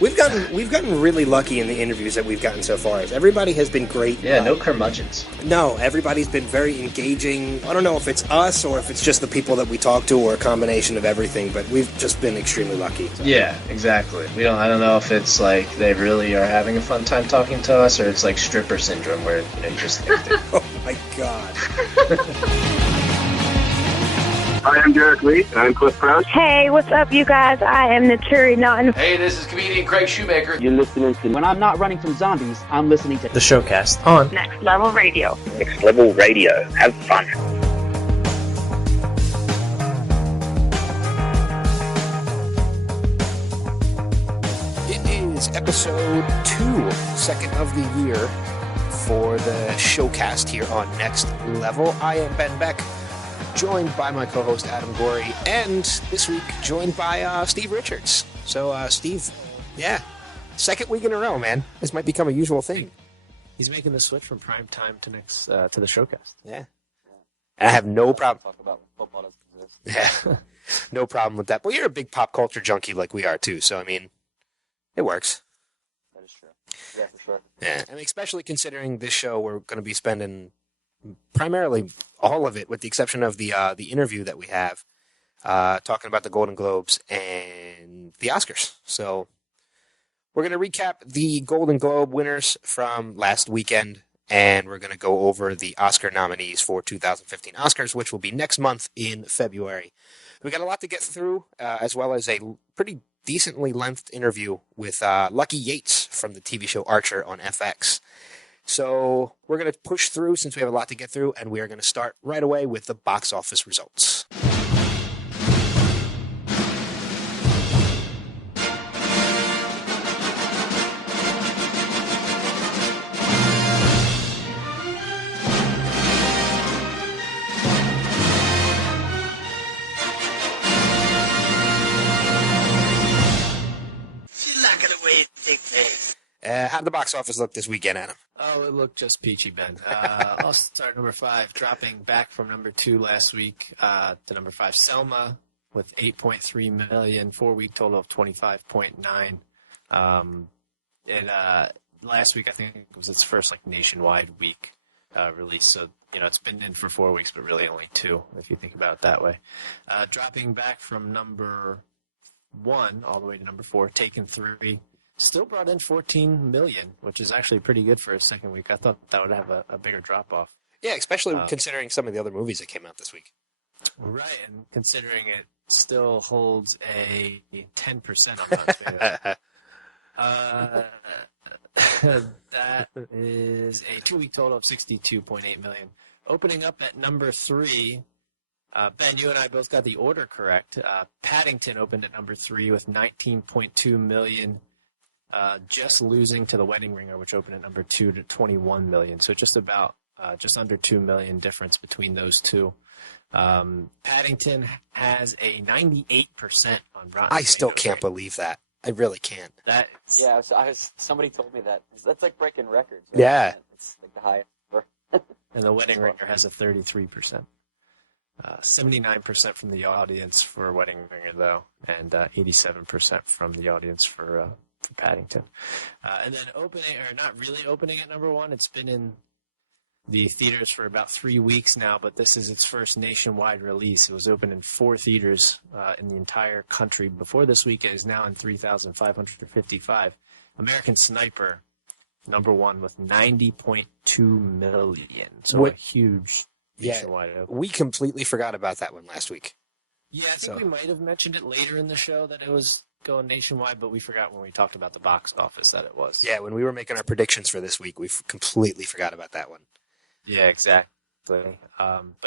We've gotten really lucky in the interviews that we've gotten so far. Everybody has been great. Yeah, no curmudgeons. No, everybody's been very engaging. I don't know if it's us or if it's just the people that we talk to or a combination of everything, but we've just been extremely lucky. So. Yeah, exactly. I don't know if it's like they really are having a fun time talking to us, or it's like stripper syndrome where you just think that. Oh my God. Hi, I'm Derek Lee, and I'm Cliff Crouch. Hey, what's up, you guys? I am Naturi Naughton. Hey, this is comedian Craig Shoemaker. You're listening to... When I'm not running from zombies, I'm listening to... The Showcast on Next Level Radio. Next Level Radio. Have fun. It is episode 2, second of the year, for the Showcast here on Next Level. I am Ben Beck, joined by my co-host Adam Gorey, and this week joined by Steve Richards. So, Steve, yeah, second week in a row, man. This might become a usual thing. He's making the switch from prime time to next to the Showcast. Yeah, and I have no problem. Talk about football doesn't exist. Yeah, no problem with that. Well, you're a big pop culture junkie like we are too, so I mean, it works. That is true. Yeah, for sure. Yeah, I mean, especially considering this show, we're going to be spending primarily all of it, with the exception of the interview that we have, talking about the Golden Globes and the Oscars. So we're going to recap the Golden Globe winners from last weekend, and we're going to go over the Oscar nominees for 2015 Oscars, which will be next month in February. We got a lot to get through, as well as a pretty decently lengthed interview with Lucky Yates from the TV show Archer on FX. So we're going to push through since we have a lot to get through, and we are going to start right away with the box office results. How did the box office look this weekend, Adam? Oh, it looked just peachy, Ben. I'll start number 5, dropping back from number 2 last week to number 5, Selma, with 8.3 million, 4-week total of 25.9. Last week, I think it was its first nationwide week release, so it's been in for 4 weeks, but really only 2, if you think about it that way. Dropping back from number 1 all the way to number 4, Taken 3. Still brought in 14 million, which is actually pretty good for a second week. I thought that would have a bigger drop-off. Yeah, especially considering some of the other movies that came out this week. Right, and considering it still holds a 10% on Rotten Tomatoes. That is a 2-week total of 62.8 million. Opening up at number 3, Ben, you and I both got the order correct. Paddington opened at number 3 with 19.2 million. Just losing to The Wedding Ringer, which opened at number 2 to 21 million. So just under 2 million difference between those two. Paddington has a 98% on Rotten I still can't believe that. I really can't. Yeah, somebody told me that. That's like breaking records. Right? Yeah. It's like the highest ever. And The Wedding Ringer has a 33%. 79% from the audience for Wedding Ringer, though, and 87% from the audience for Paddington. And then not really opening at number 1. It's been in the theaters for about 3 weeks now, but this is its first nationwide release. It was open in 4 theaters in the entire country before this week. It is now in 3,555. American Sniper, number 1 with 90.2 million. So a huge nationwide open. We completely forgot about that one last week. Yeah, I think we might have mentioned it later in the show that it was going nationwide, but we forgot when we talked about the box office that it was. Yeah, when we were making our predictions for this week, we completely forgot about that one. Yeah, exactly. But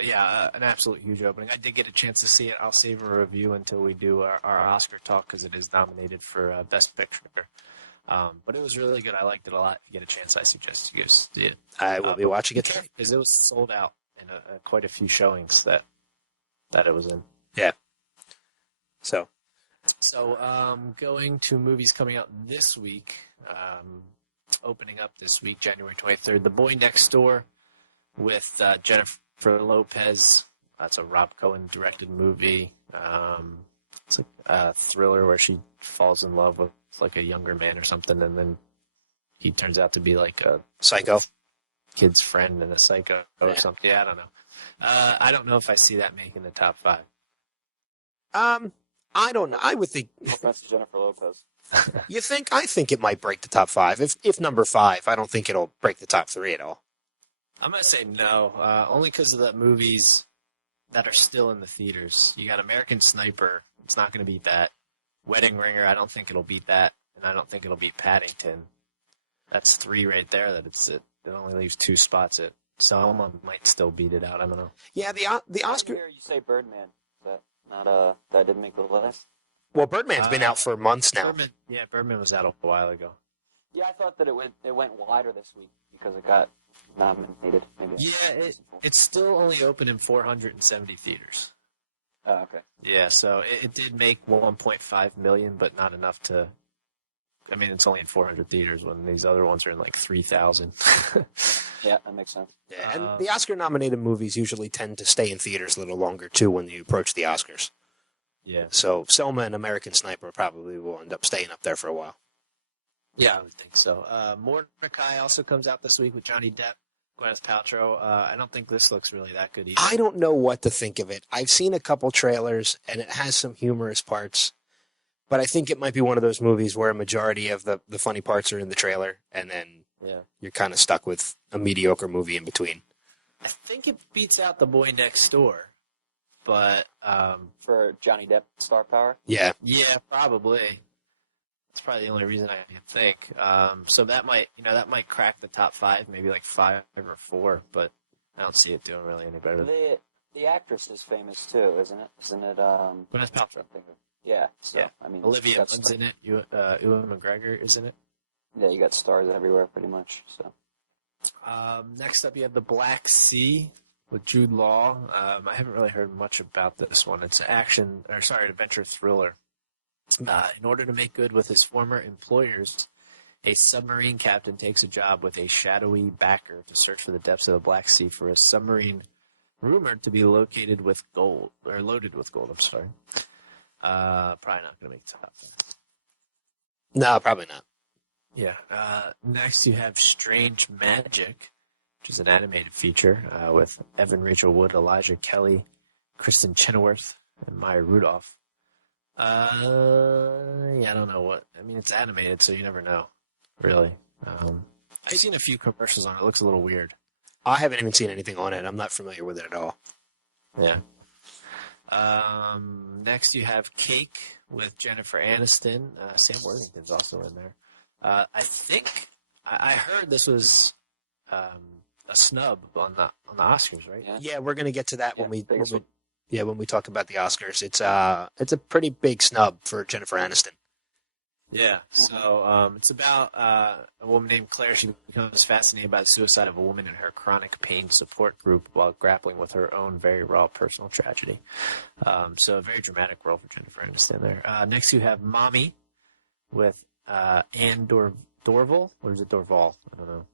yeah, an absolute huge opening. I did get a chance to see it. I'll save a review until we do our Oscar talk because it is nominated for Best Picture. But it was really good. I liked it a lot. If you get a chance, I suggest you go see it. I will be watching it tonight. Because it was sold out in quite a few showings that it was in. Yeah. So going to movies coming out this week, opening up this week, January 23rd, The Boy Next Door with Jennifer Lopez. That's a Rob Cohen-directed movie. It's like a thriller where she falls in love with like a younger man or something, and then he turns out to be like a Psycho. kid's friend and a psycho or something. Yeah, I don't know. I don't know if I see that making the top 5. I don't know. I would think. That's Jennifer Lopez. You think? I think it might break the top 5. If number 5, I don't think it'll break the top 3 at all. I'm gonna say no, only because of the movies that are still in the theaters. You got American Sniper. It's not gonna beat that. Wedding Ringer. I don't think it'll beat that, and I don't think it'll beat Paddington. That's 3 right there. It only leaves 2 spots. Selma might still beat it out. I don't know. Yeah, the Oscar. Here you say Birdman. Is that not that didn't make the list? Well, Birdman's been out for months now. Birdman was out a while ago. Yeah, I thought that it went wider this week because it got nominated. Maybe. Yeah, it's still only open in 470 theaters. Oh, okay. Yeah, so it did make 1.5 million, but not enough to. I mean, it's only in 400 theaters when these other ones are in like 3,000. Yeah, that makes sense. Yeah, and the Oscar-nominated movies usually tend to stay in theaters a little longer too when you approach the Oscars. Yeah. So Selma and American Sniper probably will end up staying up there for a while. Yeah, I would think so. Mordecai also comes out this week with Johnny Depp, Gwyneth Paltrow. I don't think this looks really that good either. I don't know what to think of it. I've seen a couple trailers, and it has some humorous parts. But I think it might be one of those movies where a majority of the funny parts are in the trailer, and then you're kind of stuck with a mediocre movie in between. I think it beats out The Boy Next Door, but For Johnny Depp star power. Yeah. Yeah, probably. That's probably the only reason I can think. So that might crack the top 5, maybe like 5 or 4, but I don't see it doing really any better. The actress is famous too, isn't it? Isn't it? Gwyneth Paltrow. Yeah. So, Yeah. I mean, Olivia Munn's in it. Ewan McGregor is in it. Yeah, you got stars everywhere, pretty much. So. Next up, you have The Black Sea with Jude Law. I haven't really heard much about this one. It's an adventure thriller. In order to make good with his former employers, a submarine captain takes a job with a shadowy backer to search for the depths of the Black Sea for a submarine rumored to be loaded with gold. I'm sorry. Probably not going to make the top 5. No, probably not. Yeah. Next, you have Strange Magic, which is an animated feature with Evan Rachel Wood, Elijah Kelly, Kristen Chenoweth, and Maya Rudolph. I don't know what. I mean, it's animated, so you never know, really. I've seen a few commercials on it. It looks a little weird. I haven't even seen anything on it. I'm not familiar with it at all. Yeah. Next, you have Cake with Jennifer Aniston. Sam Worthington's also in there. I think I heard this was a snub on the Oscars, right? Yeah, we're gonna get to that when we talk about the Oscars. It's a pretty big snub for Jennifer Aniston. Yeah. So it's about a woman named Claire. She becomes fascinated by the suicide of a woman in her chronic pain support group while grappling with her own very raw personal tragedy. So a very dramatic role for Jennifer Aniston there. Next, you have Mommy with Anne Dorval, or is it Dorval? I don't know.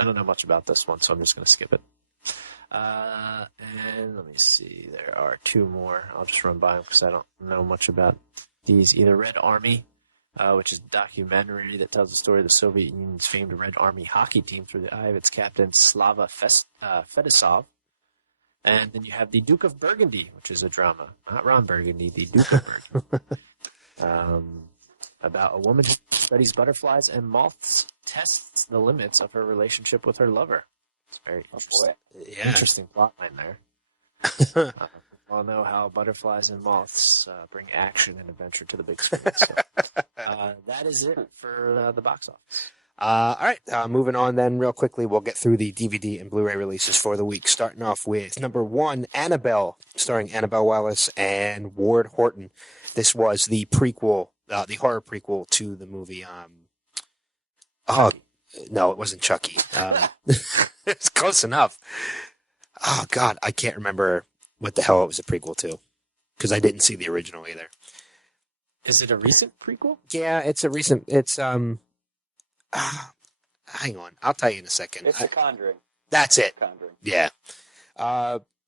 I don't know much about this one, so I'm just going to skip it. And let me see. There are 2 more. I'll just run by them because I don't know much about these. Either Red Army, which is a documentary that tells the story of the Soviet Union's famed Red Army hockey team through the eye of its captain, Slava Fedosov. And then you have The Duke of Burgundy, which is a drama. Not Ron Burgundy, The Duke of Burgundy. About a woman who studies butterflies and moths, tests the limits of her relationship with her lover. It's very interesting. Interesting plot line there. We all know how butterflies and moths bring action and adventure to the big screen. So, that is it for the box office. All right, moving on then real quickly. We'll get through the DVD and Blu-ray releases for the week, starting off with number 1, Annabelle, starring Annabelle Wallis and Ward Horton. This was the prequel, the horror prequel to the movie. Oh, no, it wasn't Chucky. It's close enough. Oh, God, I can't remember what the hell it was a prequel to because I didn't see the original either. Is it a recent prequel? Yeah, it's a recent. It's hang on, I'll tell you in a second. It's The Conjuring. That's it. Conjuring. Yeah.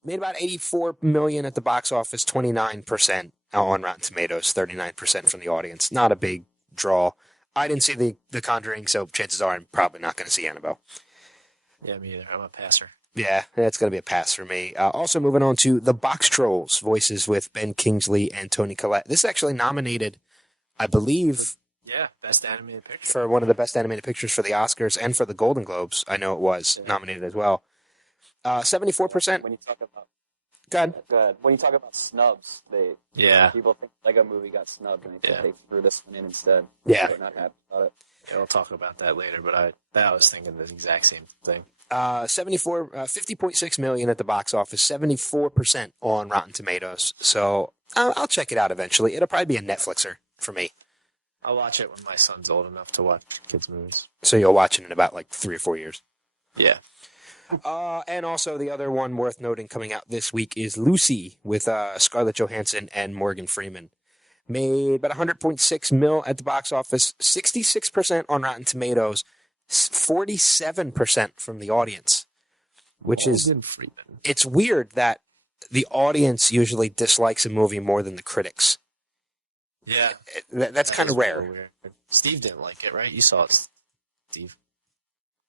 Made about $84 million at the box office, 29% on Rotten Tomatoes, 39% from the audience. Not a big draw. I didn't see the Conjuring, so chances are I'm probably not going to see Annabelle. Yeah, me either. I'm a passer. Yeah, it's going to be a pass for me. Also moving on to The Box Trolls, voices with Ben Kingsley and Toni Collette. This is actually nominated, I believe, Yeah, best animated picture. for one of the best animated pictures for the Oscars and for the Golden Globes. I know it was nominated as well. 74%. When you talk about Good. when you talk about snubs, people think Lego Movie got snubbed, and they think they threw this one in instead. Yeah. They're not happy about it. Yeah, we'll talk about that later, but I was thinking the exact same thing. 50.6 million at the box office, 74% on Rotten Tomatoes. So I'll check it out eventually. It'll probably be a Netflixer for me. I'll watch it when my son's old enough to watch kids' movies. So you'll watch it in about like 3 or 4 years. Yeah. And also the other one worth noting coming out this week is Lucy with Scarlett Johansson and Morgan Freeman. Made about 100.6 mil at the box office, 66% on Rotten Tomatoes, 47% from the audience, which is, it's weird that the audience usually dislikes a movie more than the critics. Yeah. That's kind of rare. Weird. Steve didn't like it, right? You saw it, Steve.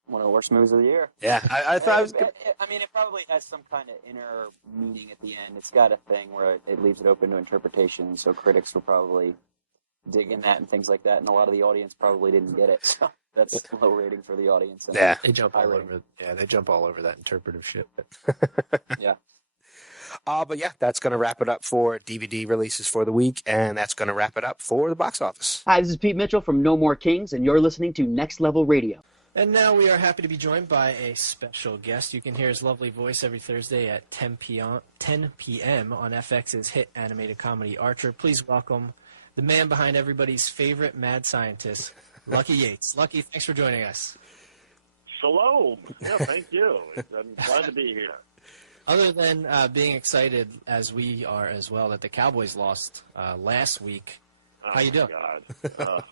One of the worst movies of the year. Yeah, I thought it was. I mean, it probably has some kind of inner meaning at the end. It's got a thing where it leaves it open to interpretation, so critics will probably dig in that and things like that, and a lot of the audience probably didn't get it. So that's a low rating for the audience. And Yeah, they jump all over. Yeah, they jump all over that interpretive shit. Yeah. But yeah, that's going to wrap it up for DVD releases for the week, and that's going to wrap it up for the box office. Hi, this is Pete Mitchell from No More Kings, and you're listening to Next Level Radio. And now we are happy to be joined by a special guest. You can hear his lovely voice every Thursday at 10 p.m. on FX's hit animated comedy Archer. Please welcome the man behind everybody's favorite mad scientist, Lucky Yates. Lucky, thanks for joining us. Shalom. Yeah, thank you. I'm glad to be here. Other than being excited, as we are as well, that the Cowboys lost last week, how you doing? God.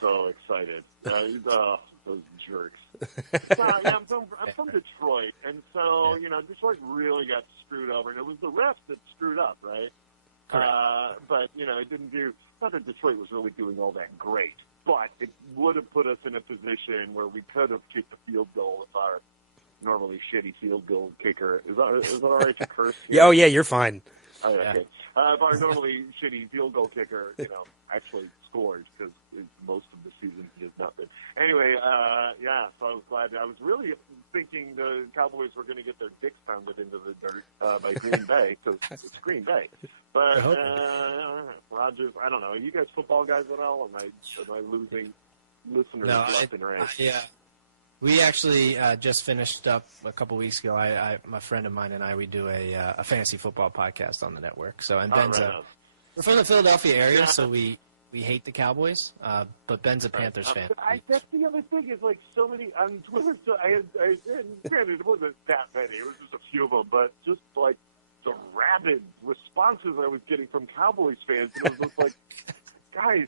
So excited. Those jerks. I'm from Detroit, and so, Detroit really got screwed over, and it was the refs that screwed up, right? But, it didn't do, not that Detroit was really doing all that great, but it would have put us in a position where we could have kicked a field goal if our normally shitty field goal kicker, is that all right to curse? Yeah, oh, yeah, you're fine. Oh, okay. If our normally shitty field goal kicker, actually scores, because most of the season he has not been. Anyway, so I was glad. I was really thinking the Cowboys were going to get their dicks pounded into the dirt by Green Bay, because it's Green Bay. But Rodgers, I don't know. Are you guys football guys at all? Am I losing listeners left and right? Yeah. We actually just finished up a couple weeks ago. My friend of mine and we do a fantasy football podcast on the network. So, and Ben's we're from the Philadelphia area, so we hate the Cowboys, but Ben's a Panthers fan. That's the other thing is, like, so many on Twitter. So granted, it wasn't that many. It was just a few of them, but just like the rabid responses I was getting from Cowboys fans, and it was just like, guys,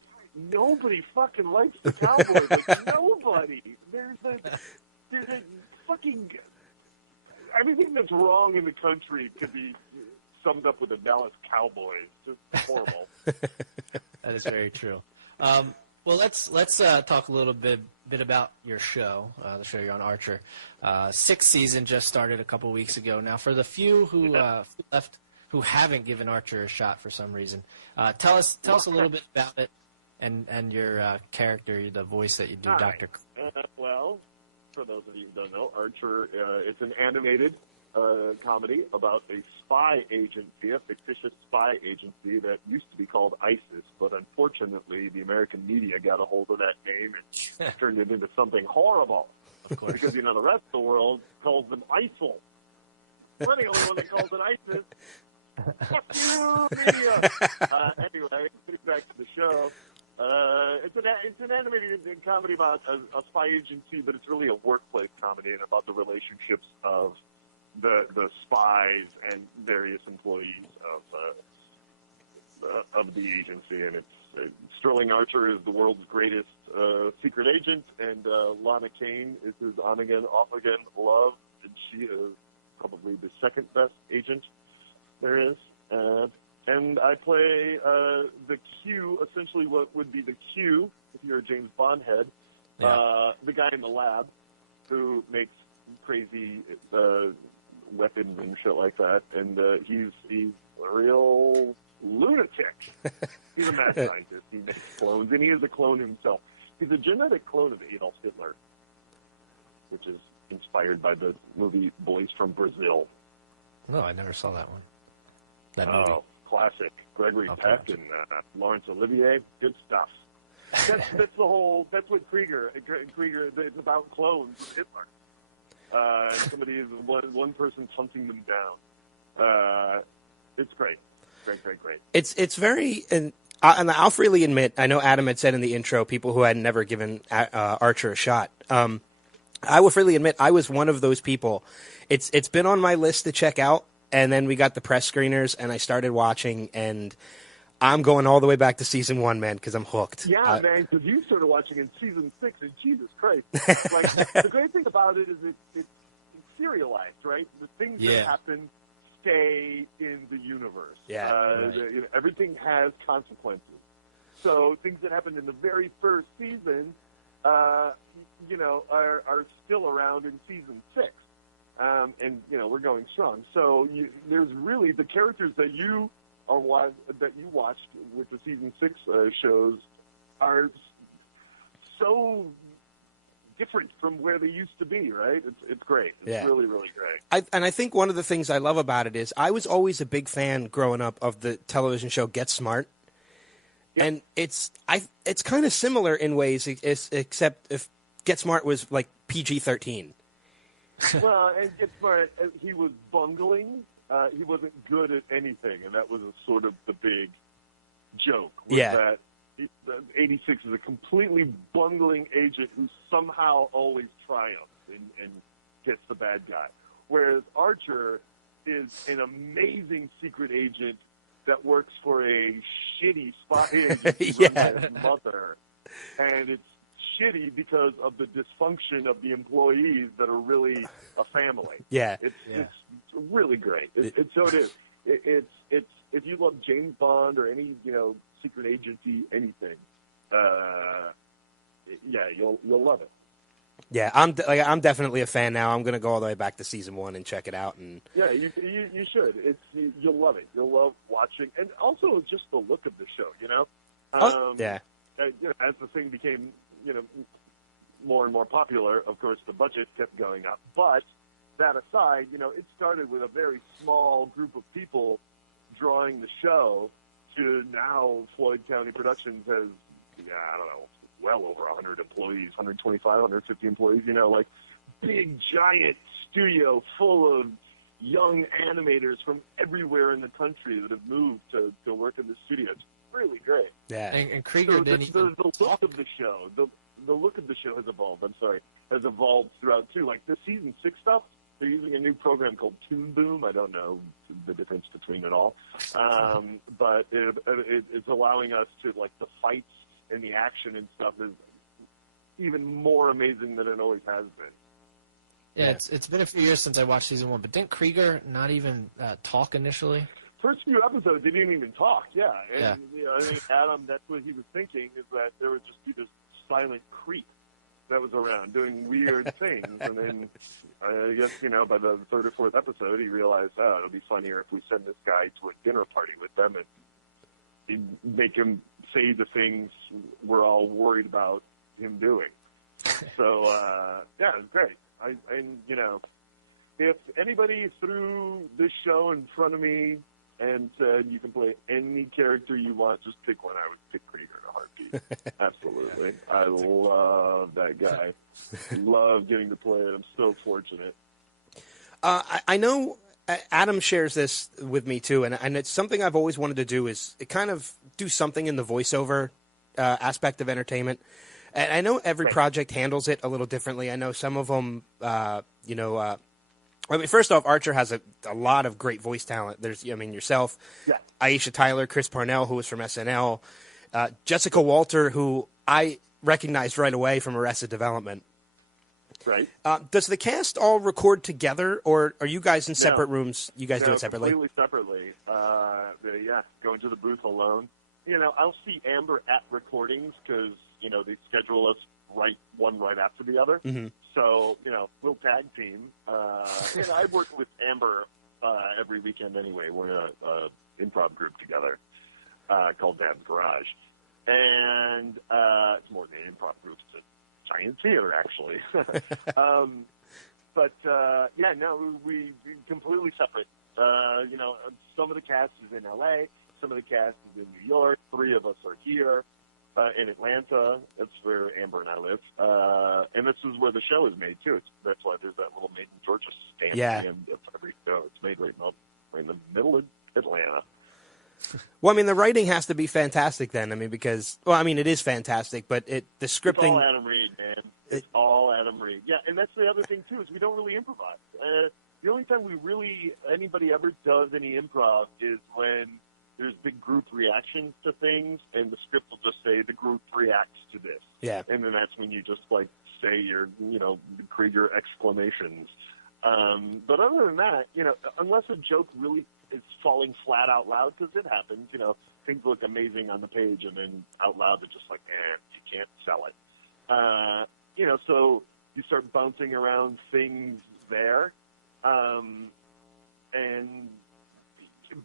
nobody fucking likes the Cowboys. Like, nobody. There's a fucking everything that's wrong in the country could be summed up with the Dallas Cowboys. Just horrible. That is very true. Well, let's talk a little bit about your show, the show you're on, Archer. Sixth season just started a couple weeks ago. Now, for the few who left who haven't given Archer a shot for some reason, tell us a little bit about it and your character, the voice that you do, Dr. Well, for those of you who don't know, Archer, it's an animated comedy about a spy agency, a fictitious spy agency that used to be called ISIS, but unfortunately the American media got a hold of that name and turned it into something horrible. Of course. Because, the rest of the world calls them ISIL. We're the only one that calls it ISIS. Fuck you, media! Anyway, getting back to the show. It's an animated comedy about a spy agency, but it's really a workplace comedy and about the relationships of the spies and various employees of the agency. And it's Sterling Archer is the world's greatest secret agent, and Lana Kane is his on-again, off-again love, and she is probably the second best agent there is. And I play the Q, essentially what would be the Q if you're a James Bond head, the guy in the lab who makes crazy weapons and shit like that. And he's a real lunatic. He's a mad scientist. He makes clones, and he is a clone himself. He's a genetic clone of Adolf Hitler, which is inspired by the movie Boys from Brazil. No, I never saw that one. That movie. Oh, classic. Gregory Peck and Laurence Olivier. Good stuff. That's the whole. That's what Krieger. It's about clones of Hitler. Somebody is one person's hunting them down. It's great. Great. It's very, and I'll freely admit, I know Adam had said in the intro, people who had never given Archer a shot. I will freely admit, I was one of those people. It's been on my list to check out, and then we got the press screeners, and I started watching, and I'm going all the way back to season 1, man, because I'm hooked. Yeah, man, because you started watching in season 6, and Jesus Christ. Like, the great thing about it is it's serialized, right? The things that happen stay in the universe. Yeah. Everything has consequences. So things that happened in the very first season, are still around in season 6. And we're going strong. So there's really the characters that you watched with the season 6 shows are so different from where they used to be, right? It's great. It's really, really great. I think one of the things I love about it is I was always a big fan growing up of the television show Get Smart. Yep. And it's kind of similar in ways, except if Get Smart was like PG-13. Well, and Get Smart, he was bungling. He wasn't good at anything, and that was sort of the big joke. That 86 is a completely bungling agent who somehow always triumphs and gets the bad guy. Whereas Archer is an amazing secret agent that works for a shitty spy agent who runs by his mother. And it's shitty because of the dysfunction of the employees that are really a family. It's really great. So it is. It's if you love James Bond or any secret agency anything, you'll love it. Yeah, I'm definitely a fan now. I'm gonna go all the way back to season 1 and check it out. And yeah, you should. You'll love it. You'll love watching, and also just the look of the show. As the thing became more and more popular, of course, the budget kept going up. But that aside, it started with a very small group of people drawing the show to now Floyd County Productions has, well over 100 employees, 125, 150 employees, like big, giant studio full of young animators from everywhere in the country that have moved to work in the studio. It's really great. Yeah. And Krieger didn't the look of the show, the look of the show has evolved throughout too. Like the season 6 stuff, they're using a new program called Toon Boom. I don't know the difference between it all, but it's allowing us to the fights and the action and stuff is even more amazing than it always has been. Yeah, it's been a few years since I watched season 1, but didn't Krieger not even talk initially? First few episodes, they didn't even talk. Yeah, and I think Adam, that's what he was thinking, is that there would just be this silent creep that was around doing weird things, and then I guess by the 3rd or 4th episode, he realized, it'll be funnier if we send this guy to a dinner party with them and make him say the things we're all worried about him doing. So it's great. If anybody threw this show in front of me and said you can play any character you want, just pick one, I would pick Krieger in a heartbeat. Absolutely. I love that guy. Love getting to play it. I'm so fortunate. I know Adam shares this with me too, and it's something I've always wanted to do is kind of do something in the voiceover aspect of entertainment. And I know every project handles it a little differently. I know some of them, first off, Archer has a lot of great voice talent. There's, yourself, Aisha Tyler, Chris Parnell, who was from SNL, Jessica Walter, who I recognized right away from Arrested Development. Right. Does the cast all record together, or are you guys in separate No. rooms? You guys do No, it separately? Completely separately. Go into the booth alone. I'll see Amber at recordings because, they schedule us right after the other. Mm-hmm. So, we'll tag team. I work with Amber every weekend anyway. We're in a improv group together called Dad's Garage. And it's more than an improv group. It's a giant theater, actually. We completely separate. Some of the cast is in L.A., some of the cast is in New York. 3 of us are here in Atlanta. That's where Amber and I live. And this is where the show is made, too. That's why there's that little Made in Georgia stamp at the end of every show. It's made right in the middle of Atlanta. Well, I mean, the writing has to be fantastic then. I mean, it is fantastic, but the scripting... It's all Adam Reed, man. It's all Adam Reed. Yeah, and that's the other thing, too, is we don't really improvise. The only time anybody ever does any improv is when there's big group reactions to things, and the script will just say the group reacts to this. Yeah. And then that's when you just, say your, create your exclamations. But other than that, unless a joke really is falling flat out loud, because it happens, things look amazing on the page, and then out loud they're just you can't sell it. So you start bouncing around things there.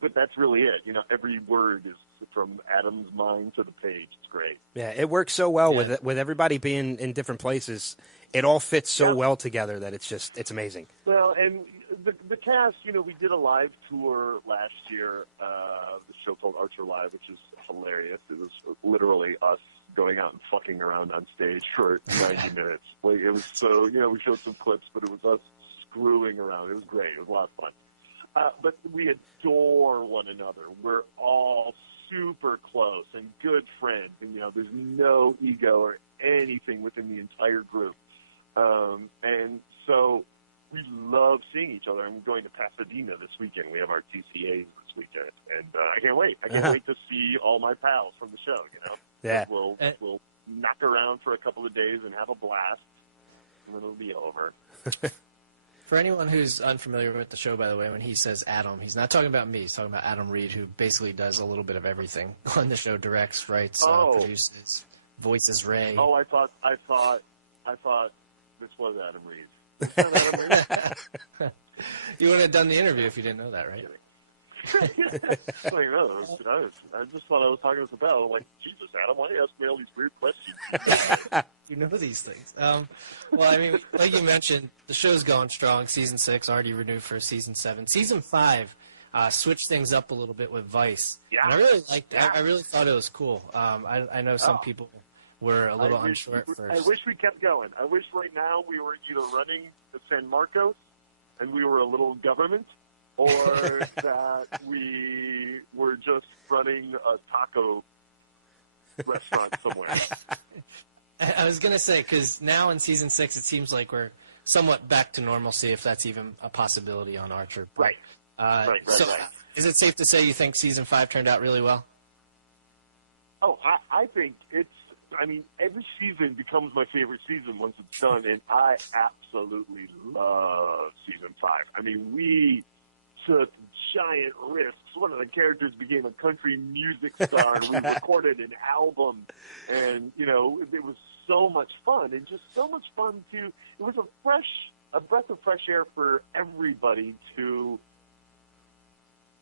But that's really it. Every word is from Adam's mind to the page. It's great. Yeah, it works so well with everybody being in different places. It all fits so well together that it's amazing. Well, and the cast, we did a live tour last year, the show called Archer Live, which is hilarious. It was literally us going out and fucking around on stage for 90 minutes. It was so, we showed some clips, but it was us screwing around. It was great. It was a lot of fun. But we adore one another. We're all super close and good friends. And, there's no ego or anything within the entire group. And so we love seeing each other. I'm going to Pasadena this weekend. We have our TCAs this weekend. And I can't wait. I can't wait to see all my pals from the show, Yeah. We'll knock around for a couple of days and have a blast. And then it'll be over. For anyone who's unfamiliar with the show, by the way, when he says Adam, he's not talking about me. He's talking about Adam Reed, who basically does a little bit of everything on the show: directs, writes, produces, voices Ray. Oh, I thought this was Adam Reed. It's not Adam Reed. You wouldn't have done the interview if you didn't know that, right? I just thought I was talking to Bell. I'm like, Jesus, Adam, why do you ask me all these weird questions? You know these things. Well, I mean, like you mentioned, the show's going strong. Season 6 already renewed for Season 7. Season 5 switched things up a little bit with Vice. Yeah. And I really liked it. I really thought it was cool. I know some people were a little unsure at first. I wish we kept going. I wish right now we were either running the San Marcos and we were a little government, or that we were just running a taco restaurant somewhere. I was going to say, because now in Season 6, it seems like we're somewhat back to normalcy, if that's even a possibility on Archer. Right. Right. Is it safe to say you think Season 5 turned out really well? Oh, I think every season becomes my favorite season once it's done, and I absolutely love Season 5. We took giant risks. One of the characters became a country music star, and we recorded an album, and, it was so much fun, and just so much fun to, it was a breath of fresh air for everybody to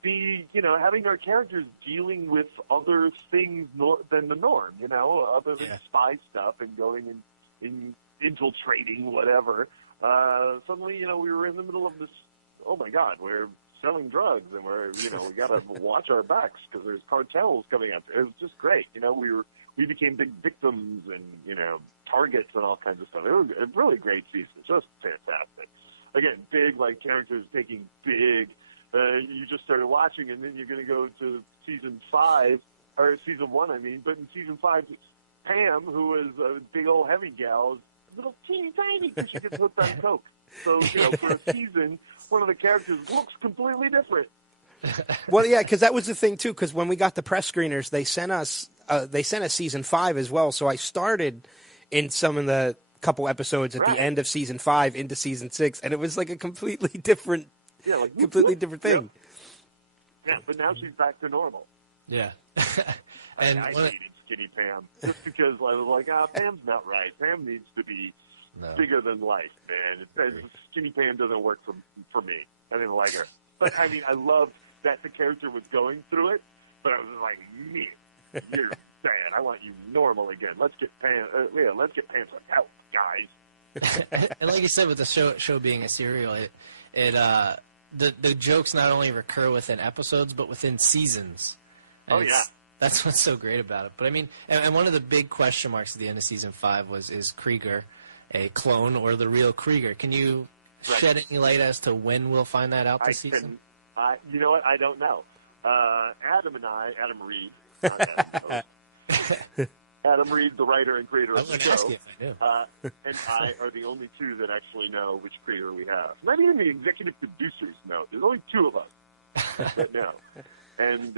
be, having our characters dealing with other things than the norm, other than spy stuff and going and infiltrating whatever. Suddenly, we were in the middle of this, oh my God, we're selling drugs, and we got to watch our backs because there's cartels coming up. It was just great. We became big victims and, targets and all kinds of stuff. It was a really great season. Just fantastic. Again, big, characters taking big. You just started watching, and then you're going to go to Season 5, or Season 1, but in Season 5, Pam, who is a big old heavy gal, is a little teeny tiny because she gets hooked on coke. So, for a season, one of the characters looks completely different. Well, yeah, because that was the thing, too, because when we got the press screeners, they sent us Season 5 as well, so I started in some of the couple episodes at the end of season 5 into season 6, and it was like a completely different, different thing. Yeah, but now she's back to normal. Yeah. And I hated Skinny Pam just because I was like, Pam's not right. Pam needs to be bigger than life, man. Skinny Pam doesn't work for me. I didn't like her. But, I mean, I loved that the character was going through it, but I was like, man, you're bad. I want you normal again. Let's get Pam some help, guys. And like you said, with the show being a serial, the jokes not only recur within episodes, but within seasons. And that's what's so great about it. But I mean, and one of the big question marks at the end of season 5 is Krieger a clone or the real Krieger? Can you shed any light as to when we'll find that out this season? You know what? I don't know. Adam Reed, Adam Reed, the writer and creator of the show, and I are the only two that actually know which creator we have. Not even the executive producers know. There's only 2 of us that know. And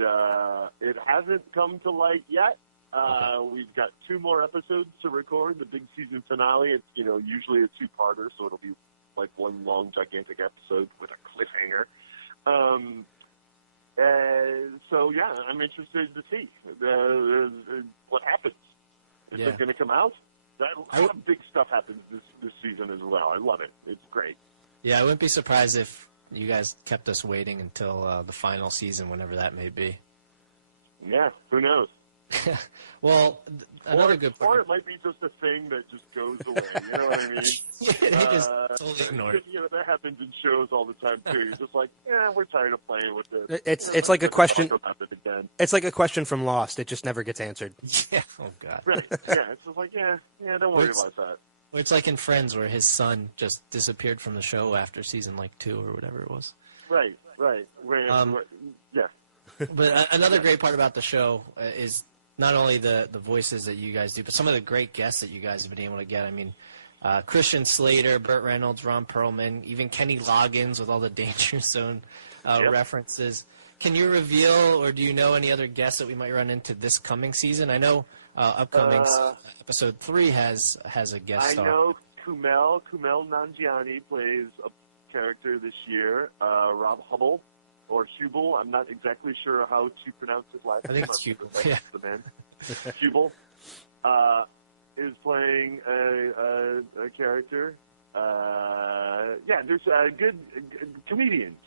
it hasn't come to light yet. We've got 2 more episodes to record, the big season finale. It's, usually a 2-parter, so it'll be like one long, gigantic episode with a cliffhanger. So, yeah, I'm interested to see what happens. Is it going to come out? A lot of big stuff happens this season as well. I love it. It's great. Yeah, I wouldn't be surprised if you guys kept us waiting until the final season, whenever that may be. Yeah, who knows? Well, another good part. Or it might be just a thing that just goes away. You know what I mean? Just totally ignore it. That happens in shows all the time too. You're just like, we're tired of playing with this. It's like a question. It it's like a question from Lost. It just never gets answered. Yeah. Oh God. Right. Yeah. It's just like, don't worry about that. Or it's like in Friends, where his son just disappeared from the show after season 2 or whatever it was. Right. Yeah. But another great part about the show is not only the voices that you guys do, but some of the great guests that you guys have been able to get. I mean, Christian Slater, Burt Reynolds, Ron Perlman, even Kenny Loggins with all the Danger Zone references. Can you reveal, or do you know any other guests that we might run into this coming season? I know upcoming episode 3 has a guest star. I know Kumail Nanjiani plays a character this year. Rob Hubble. Or Hubel, I'm not exactly sure how to pronounce his last name. I think it's Hubel. Yeah. The man. Hubel is playing a character. There's good comedians.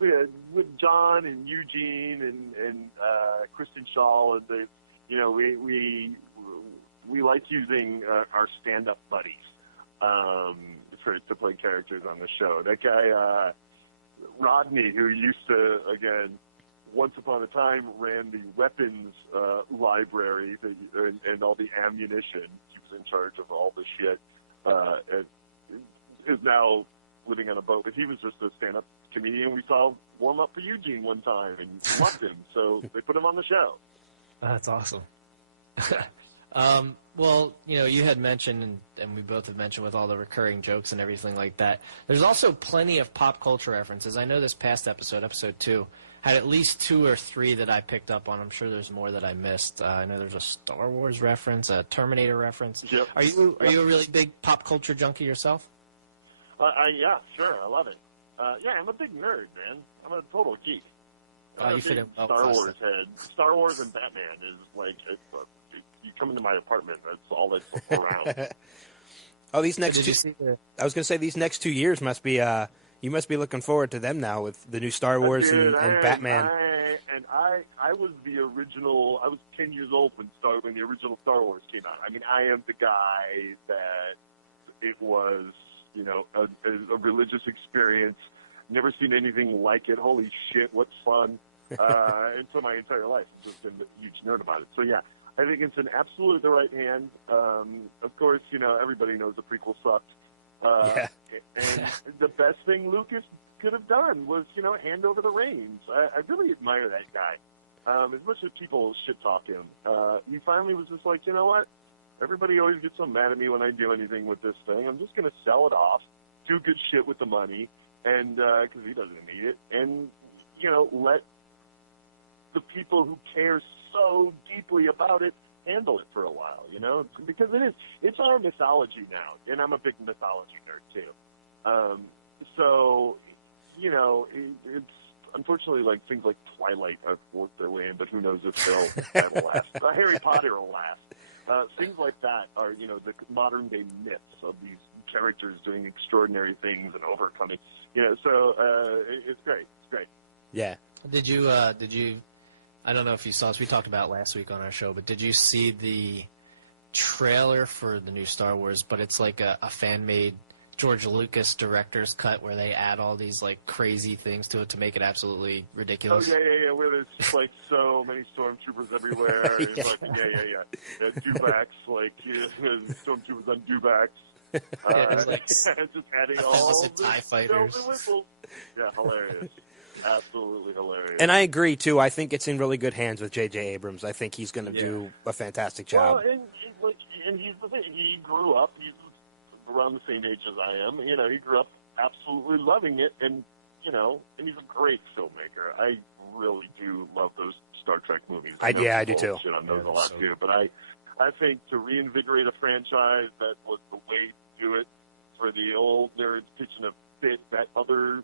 With John and Eugene and Kristen Shaw, and we like using our stand-up buddies to play characters on the show. That guy. Rodney, who used to, again, once upon a time ran the weapons library and all the ammunition. He was in charge of all the shit. And is now living on a boat. But he was just a stand-up comedian we saw warm up for Eugene one time and loved him. So they put him on the show. That's awesome. Well, you had mentioned, and we both have mentioned with all the recurring jokes and everything like that, there's also plenty of pop culture references. I know this past episode 2, had at least 2 or 3 that I picked up on. I'm sure there's more that I missed. I know there's a Star Wars reference, a Terminator reference. Yep. Are you a really big pop culture junkie yourself? Yeah, sure. I love it. I'm a big nerd, man. I'm a total geek. You fit in well. Star Wars head. Star Wars and Batman is like... You come into my apartment, that's all that's around. These next 2... I was going to say, these next 2 years must be... you must be looking forward to them now with the new Star Wars and Batman. I was the original... I was 10 years old when the original Star Wars came out. I mean, I am the guy that it was, a religious experience. Never seen anything like it. Holy shit, what fun. And so my entire life, I've just been a huge nerd about it. So, yeah. I think it's an absolute the right hand. Of course, everybody knows the prequel sucked. And the best thing Lucas could have done was, hand over the reins. I really admire that guy. As much as people shit talk him, he finally was just like, you know what? Everybody always gets so mad at me when I do anything with this thing. I'm just going to sell it off, do good shit with the money, and because he doesn't need it, and let the people who care so deeply about it, handle it for a while, you know, because it's our mythology now, and I'm a big mythology nerd too. So, you know, it's unfortunately like things like Twilight have worked their way in, but who knows if that'll last. Harry Potter will last. Things like that are, you know, the modern day myths of these characters doing extraordinary things and overcoming. You know, so it's great. It's great. Yeah. Did you? I don't know if you saw this. We talked about it last week on our show, but did you see the trailer for the new Star Wars? But it's like a fan-made George Lucas director's cut where they add all these like crazy things to it to make it absolutely ridiculous. Oh yeah. Where there's just like so many stormtroopers everywhere. Yeah. It's like yeah. Dewbacks, like stormtroopers on dewbacks. It's like just adding 1,000 TIE fighters. Yeah, hilarious. Absolutely hilarious. And I agree, too. I think it's in really good hands with J.J. Abrams. I think he's going to do a fantastic job. Well, and he's the thing. He grew up. He's around the same age as I am. You know, he grew up absolutely loving it, and you know, and he's a great filmmaker. I really do love those Star Trek movies. I do too. Shit on those a lot too. But I think to reinvigorate a franchise, that was the way to do it. For the old nerds pitching a fit that other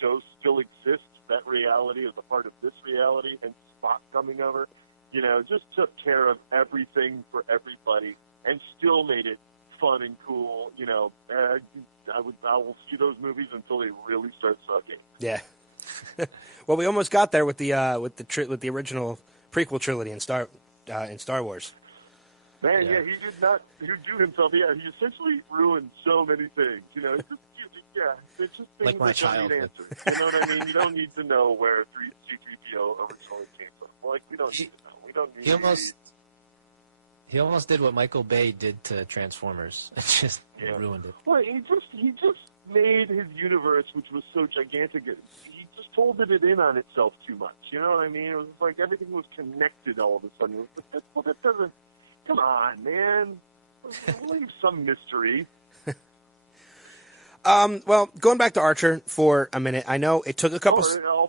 shows still exist. That reality is a part of this reality, and Spock coming over, you know, just took care of everything for everybody, and still made it fun and cool. You know, I will see those movies until they really start sucking. Yeah. Well, we almost got there with the original prequel trilogy in Star Wars. Man, yeah, he did not do himself. Yeah, he essentially ruined so many things. You know, it's just things like my that don't need childhood. answers. You know what I mean? You don't need to know where C-3PO originally came from. Like, we don't need to know. We don't need. He almost did what Michael Bay did to Transformers. It ruined it. Well, he just made his universe, which was so gigantic. He just folded it in on itself too much. You know what I mean? It was like everything was connected all of a sudden. Well, that doesn't. Come on, man. Leave some mystery. Well, going back to Archer for a minute, I know it took a couple. All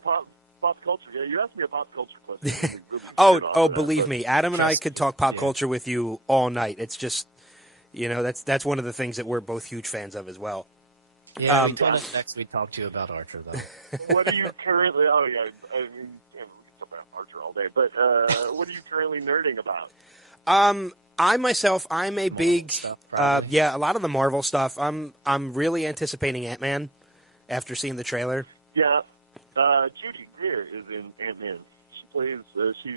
pop culture. Yeah, you asked me a pop culture question. Believe me, Adam and I could talk pop culture with you all night. It's just, you know, that's one of the things that we're both huge fans of as well. Yeah, we told us next we'd talk to you about Archer, though. What are you currently? Oh yeah, I mean, we can talk about Archer all day. But what are you currently nerding about? I'm a big, stuff, a lot of the Marvel stuff. I'm really anticipating Ant-Man after seeing the trailer. Yeah, Judy Greer is in Ant-Man. She plays, she's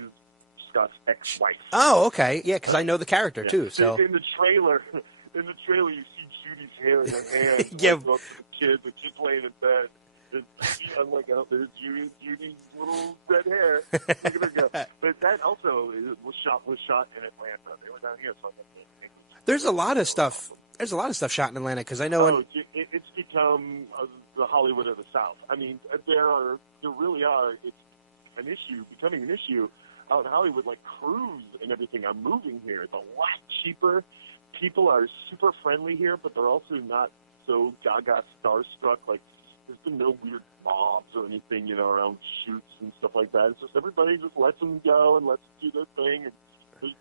Scott's ex-wife. Oh, okay, yeah, because I know the character too. So in the trailer, you see Judy's hair in her hand. Yeah. The kid's laying in bed. I'm like, oh, there's Judy's little red hair. Look at her go. But that also was shot in Atlanta. They were down here. So there's a lot of stuff. There's a lot of stuff shot in Atlanta because I know. It's become the Hollywood of the South. I mean, there really are. It's becoming an issue out in Hollywood. Like crews and everything are moving here. It's a lot cheaper. People are super friendly here, but they're also not so gaga starstruck. Like, there's been no weird mobs or anything, you know, around shoots and stuff like that. It's just everybody just lets them go and lets them do their thing. And,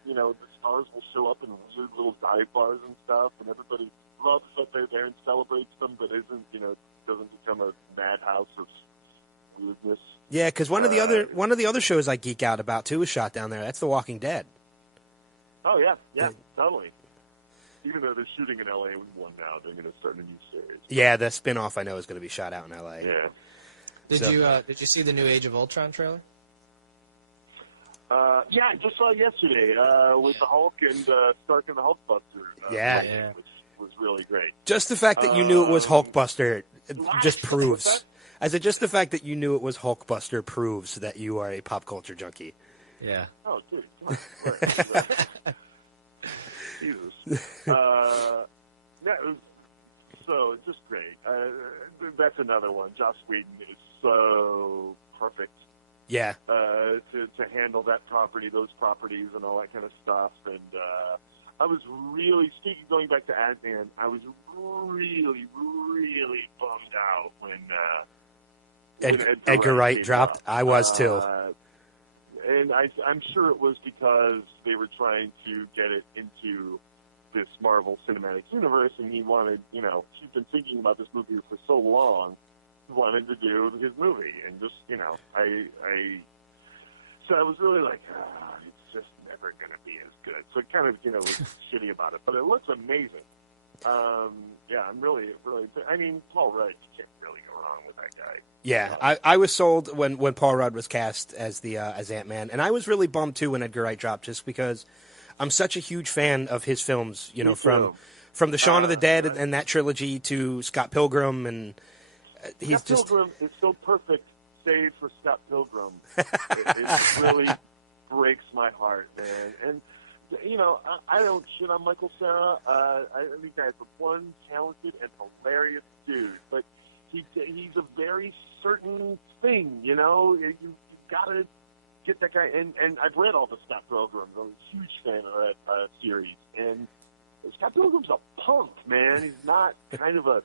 you know, the stars will show up in weird little dive bars and stuff, and everybody loves that they're there and celebrates them, but doesn't become a madhouse of weirdness. Yeah, because one of the other shows I geek out about too is shot down there. That's The Walking Dead. Oh yeah, totally. Even though they're shooting in LA with one now, they're going to start a new series. Yeah, the spin-off I know is going to be shot out in LA. Yeah. Did you see the new Age of Ultron trailer? Yeah, I just saw it yesterday with the Hulk and Stark and the Hulkbuster. Which was really great. Just the fact that you knew it was Hulkbuster just proves. Just the fact that you knew it was Hulkbuster proves that you are a pop culture junkie. Yeah. Oh, dude, come on. Jesus. So it's just great. That's another one. Joss Whedon is so perfect. Yeah. To handle that property, those properties, and all that kind of stuff. And I was really, going back to Ant-Man, I was really, really bummed out when Edgar Wright dropped. I was too. And and I'm sure it was because they were trying to get it into this Marvel Cinematic Universe, and he wanted, he's been thinking about this movie for so long, he wanted to do his movie, and just, so I was really like, it's just never going to be as good. So it kind of, was shitty about it, but it looks amazing. Yeah, I'm really, Paul Rudd, you can't really go wrong with that guy. Yeah, I was sold when Paul Rudd was cast as as Ant-Man, and I was really bummed too when Edgar Wright dropped, just because I'm such a huge fan of his films, from the Shaun of the Dead and that trilogy to Scott Pilgrim, and he's Scott Pilgrim is so perfect, save for Scott Pilgrim. It really breaks my heart, man. And I don't shit on Michael Cera. I think that's one talented and hilarious dude, but he's a very certain thing, you gotta get that guy. And I've read all the Scott Pilgrims. I'm a huge fan of that series. And Scott Pilgrim's a punk, man. He's not kind of a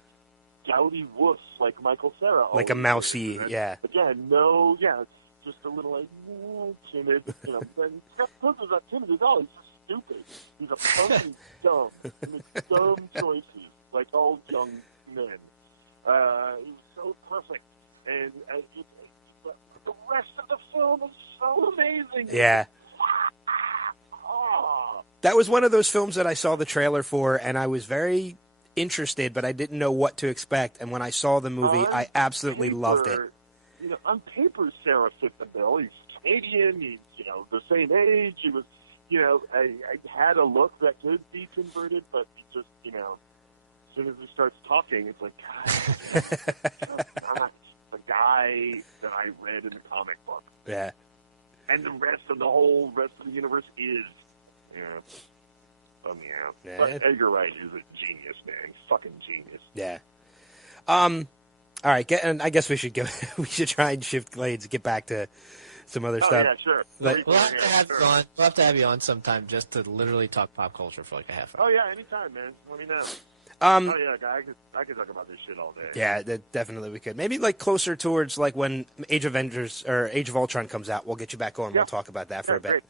dowdy wuss like Michael Cera. like a mousy, yeah. Again, it's just a little like timid, And Scott Pilgrim's not timid at all. He's stupid. He's a punk and dumb. He makes dumb choices, like all young men. He's so perfect, and the rest of the film is so amazing. Yeah. That was one of those films that I saw the trailer for, and I was very interested, but I didn't know what to expect. And when I saw the movie, I absolutely loved it. On paper, Sarah fit the bill. He's Canadian. He's the same age. He was. I had a look that could be converted, but he just, as soon as he starts talking, it's like, God, that's not the guy that I read in the comic book. Yeah. And the whole rest of the universe is. Yeah. But Edgar Wright is a genius, man. He's fucking genius. Yeah. All right, and I guess we should go. We should try and shift blades, get back to some other stuff. Yeah, sure. We'll have to have you on. We'll have to have you on sometime just to literally talk pop culture for like a half hour. Oh yeah, anytime, man. Let me know. I could talk about this shit all day. Yeah, definitely we could. Maybe like closer towards like when Age of Ultron comes out, we'll get you back on. Yeah. We'll talk about that for a bit.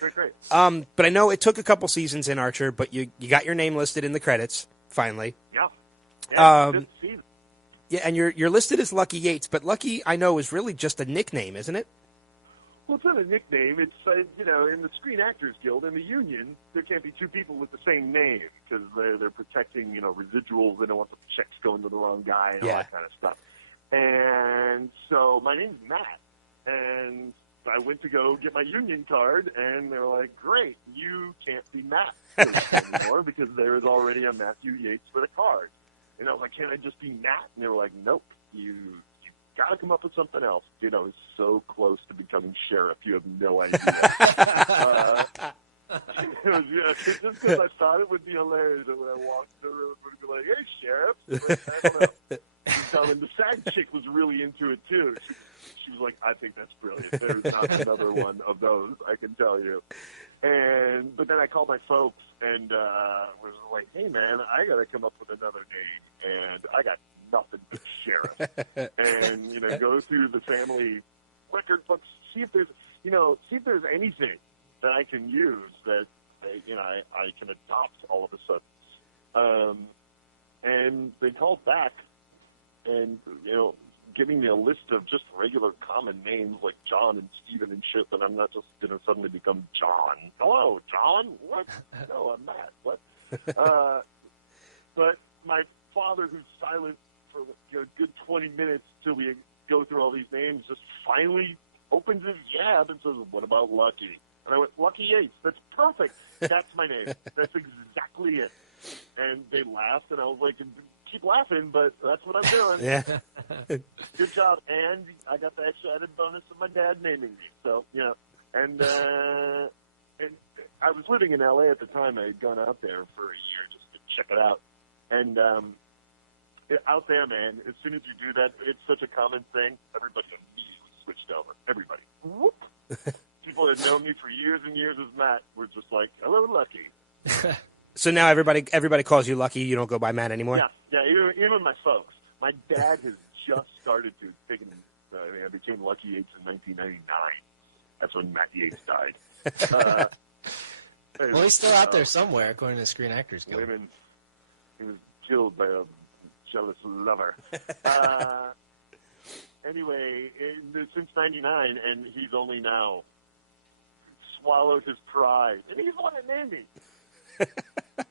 Great. But I know it took a couple seasons in Archer, but you got your name listed in the credits finally. Yeah. This season. Yeah, and you're listed as Lucky Yates, but Lucky I know is really just a nickname, isn't it? Well, it's not a nickname. It's, in the Screen Actors Guild, in the union, there can't be two people with the same name because they're protecting, residuals. They don't want the checks going to the wrong guy and all that kind of stuff. And so my name's Matt. And I went to go get my union card, and they were like, great, you can't be Matt anymore because there is already a Matthew Yates for the card. And I was like, can't I just be Matt? And they were like, nope, you got to come up with something else. It's so close to becoming sheriff. You have no idea. Just because I thought it would be hilarious that when I walked in the room, it would be like, hey, sheriff. Like, I don't know. And the SAG chick was really into it, too. She was like, I think that's brilliant. There's not another one of those, I can tell you. But then I called my folks and was like, hey, man, I got to come up with another name. And I got nothing but sheriff. And, go through the family record books, see if there's anything that I can use that, I can adopt all of a sudden. And they called back and, giving me a list of just regular common names like John and Stephen and shit, and I'm not just going to suddenly become John. Hello, John? What? No, I'm Matt. What? But my father, who's silent for a good 20 minutes till we go through all these names, just finally opens his yab and says, what about Lucky? And I went, Lucky Yates. That's perfect. That's my name. That's exactly it. And they laughed, and I was like, keep laughing, but that's what I'm doing. Yeah. Good job. And I got the extra added bonus of my dad naming me. So, and I was living in L.A. at the time. I had gone out there for a year just to check it out. And out there, man, as soon as you do that, it's such a common thing. Everybody immediately switched over. Everybody. Whoop. People that had known me for years and years as Matt were just like, hello, Lucky. So now everybody calls you Lucky. You don't go by Matt anymore? Yeah, even my folks. My dad has just started to think I became Lucky Yates in 1999. That's when Matt Yates died. Well, he's still out there somewhere, according to the Screen Actors Guild. Women. He was killed by a jealous lover. Anyway, since '99, and he's only now swallowed his pride, and he's the one that named me.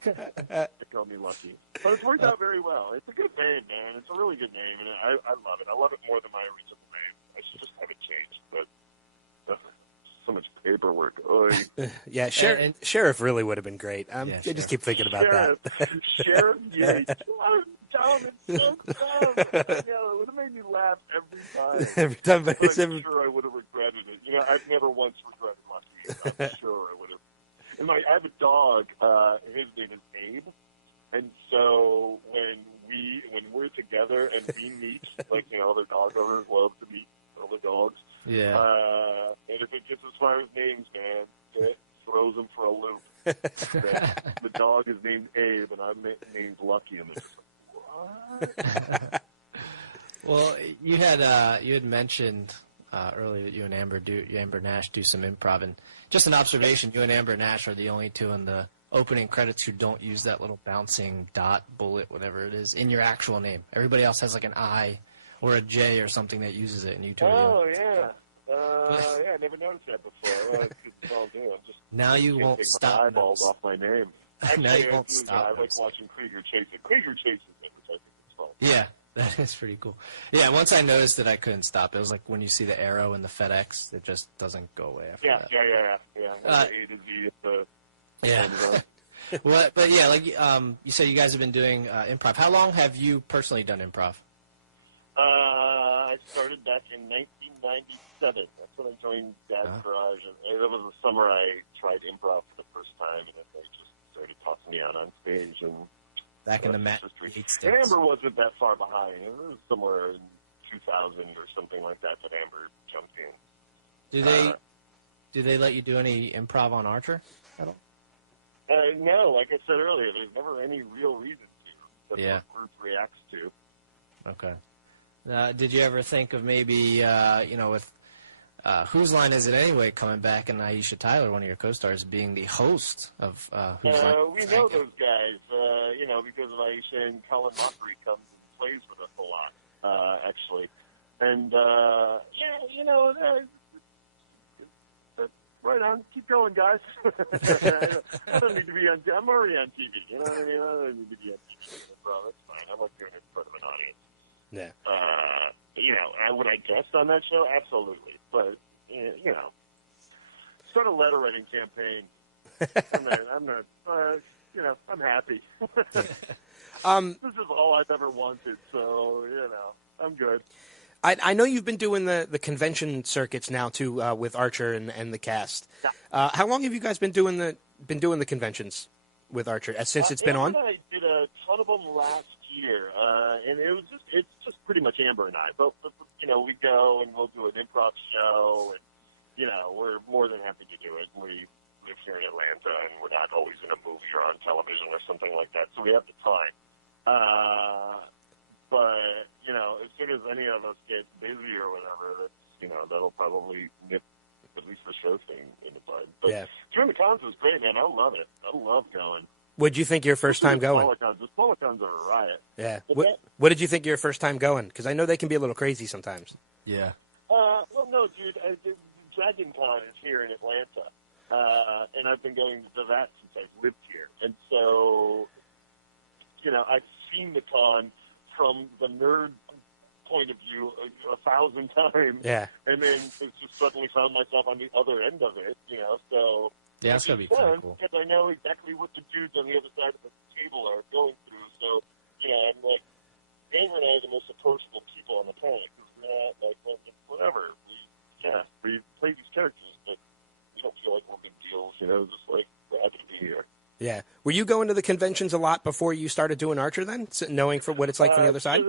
They call me Lucky, but it's worked out very well. It's a good name, man. It's a really good name, and I love it. I love it more than my original name. I should just have it changed, but so much paperwork. Yeah, Sheriff really would have been great. I just keep thinking about that. Sheriff Yates. Oh, dumb. It's so dumb. It would have made me laugh every time. Every time, but I'm sure I would have regretted it. I've never once regretted Lucky. I'm sure I would have. And I have a dog. His name is Abe. And so when we're together and we meet, other dog owners love to meet other dogs. Yeah. And if it gets as far as names, man, it throws them for a loop. The dog is named Abe, and I'm named Lucky, and they're just like, what? Well, you had mentioned earlier that you and Amber Nash do some improv, and just an observation: you and Amber Nash are the only two in the opening credits who don't use that little bouncing dot, bullet, whatever it is, in your actual name. Everybody else has like an I or a J or something that uses it, and you two are the only two. Yeah, I never noticed that before. Well, it's all new. Now you won't take stop. my eyeballs off my name. Actually, Now you won't stop. I like watching Krieger chase it. Krieger chases it, which I think is fun. Yeah, that is pretty cool. Yeah, once I noticed it, I couldn't stop. It was like when you see the arrow in the FedEx, it just doesn't go away after that. Yeah. A to Z at the Well, but yeah, like you said, you guys have been doing improv. How long have you personally done improv? I started back in 1997. That's when I joined Dad's Garage. And it was the summer I tried improv for the first time, and then they just started tossing me out on stage. And back in the Matt Yates days. And Amber wasn't that far behind. It was somewhere in 2000 or something like that Amber jumped in. Do they let you do any improv on Archer at all? No, like I said earlier, there's never any real reason to. That's what the group reacts to. Okay. Did you ever think of maybe, with Whose Line Is It Anyway coming back, and Aisha Tyler, one of your co-stars, being the host of Whose Line? We know those guys, because of Aisha, and Colin Mockery comes and plays with us a lot, actually. And, right on. Keep going, guys. I don't need to be on. I'm already on TV. You know what I mean? I don't need to be on TV. That's fine. I like doing it in front of an audience. Yeah. Would I guest on that show? Absolutely. But start a letter writing campaign. I'm happy. This is all I've ever wanted. So I'm good. I know you've been doing the convention circuits now too with Archer and the cast. Yeah. How long have you guys been doing the conventions with Archer since it's been on? I did a ton of them last year, and it's just pretty much Amber and I. But we go and we'll do an improv show, and we're more than happy to do it. We live here in Atlanta, and we're not always in a movie or on television or something like that, so we have the time. But, as soon as any of us get busy or whatever, that'll probably nip at least the show thing in the bud. But doing the cons was great, man. I love it. I love going. What did you think your first time going? The smaller cons are a riot. Yeah. What did you think your first time going? Because I know they can be a little crazy sometimes. Yeah. Well, no, dude. Dragon Con is here in Atlanta. And I've been going to that since I've lived here. And so, I've seen the con from the nerd point of view 1,000 times. Yeah. And then it's just suddenly found myself on the other end of it, so. Yeah, it's going to be fun. Cool. Because I know exactly what the dudes on the other side of the table are going through. So, I'm like, Amber and I are the most approachable people on the planet. Because we're not like, whatever. We play these characters, but we don't feel like we're big deals, just like, we're happy to be here. Yeah. Were you going to the conventions a lot before you started doing Archer then, knowing what it's like from the other side?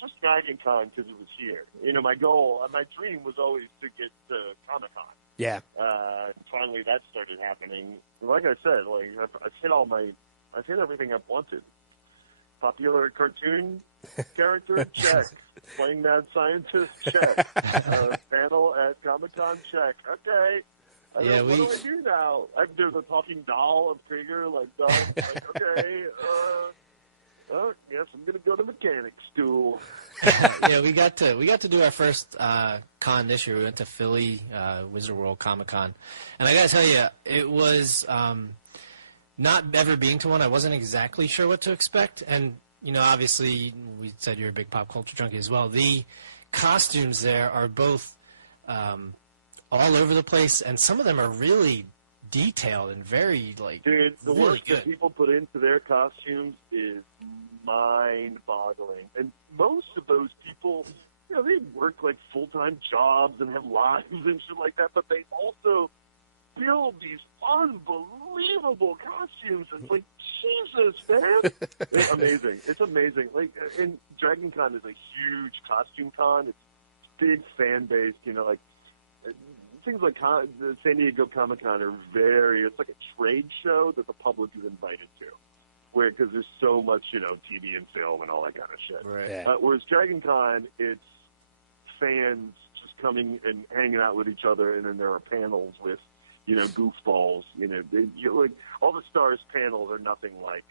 Just Dragon Con because it was here. My goal, my dream was always to get to Comic-Con. Yeah. Finally, that started happening. Like I said, I've hit everything I've wanted. Popular cartoon character? Check. Playing mad scientist? Check. Panel at Comic-Con? Check. Okay. What do I do now? There's a talking doll of Krieger, like, okay, yes, I'm gonna go to mechanic stool. Yeah, we got to do our first con this year. We went to Philly, Wizard World Comic Con, and I gotta tell you, it was not ever being to one. I wasn't exactly sure what to expect, and obviously, we said you're a big pop culture junkie as well. The costumes there are both all over the place, and some of them are really detailed and very Dude, the really work good. that people put into their costumes is mind-boggling. And most of those people, they work like full-time jobs and have lives and shit like that, but they also build these unbelievable costumes. It's like, Jesus, man. It's amazing. It's amazing. Like, and Dragon Con is a huge costume con. It's big fan base, things like the San Diego Comic-Con are it's like a trade show that the public is invited to, because there's so much, TV and film and all that kind of shit. Right. Yeah. Whereas Dragon Con, it's fans just coming and hanging out with each other, and then there are panels with, goofballs. Like all the stars panels are nothing like,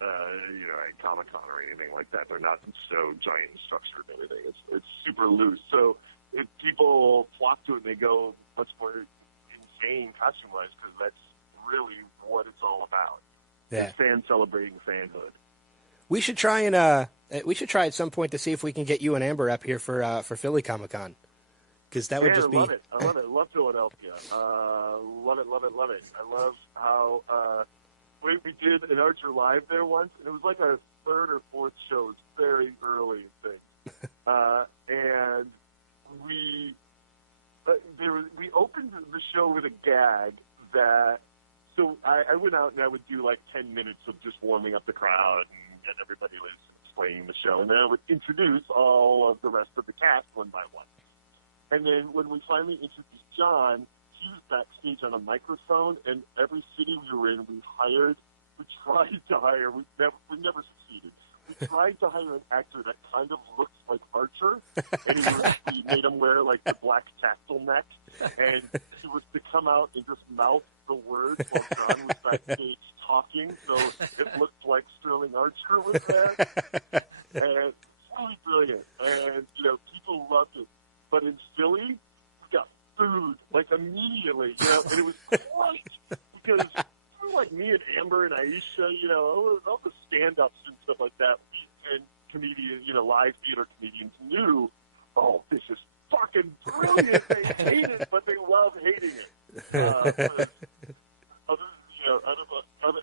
at Comic-Con or anything like that. They're not so giant and structured and everything. It's super loose. So if people flock to it, and they go much more insane costume-wise, because that's really what it's all about. Yeah. It's fans celebrating fanhood. We should try at some point to see if we can get you and Amber up here for Philly Comic Con, because that would just be. I love it. I love it. Love Philadelphia. Love it. Love it. Love it. I love how we did an Archer Live there once, and it was like our third or fourth show. It's very early thing, and we opened the show with a gag that. So I went out and I would do like 10 minutes of just warming up the crowd and everybody was explaining the show. And then I would introduce all of the rest of the cast one by one. And then when we finally introduced John, he was backstage on a microphone, and every city we were in, we never succeeded. We tried to hire an actor that kind of looks like Archer, and we made him wear like the black tactile neck, and he was to come out and just mouth the words while John was backstage talking, so it looked like Sterling Archer was there. And it's really brilliant, and people loved it. But in Philly, we got food like immediately, and it was great because like me and Amber and Aisha, all the stand-ups and stuff like that, and comedians, live theater comedians knew, oh, this is fucking brilliant. They hate it, but they love hating it.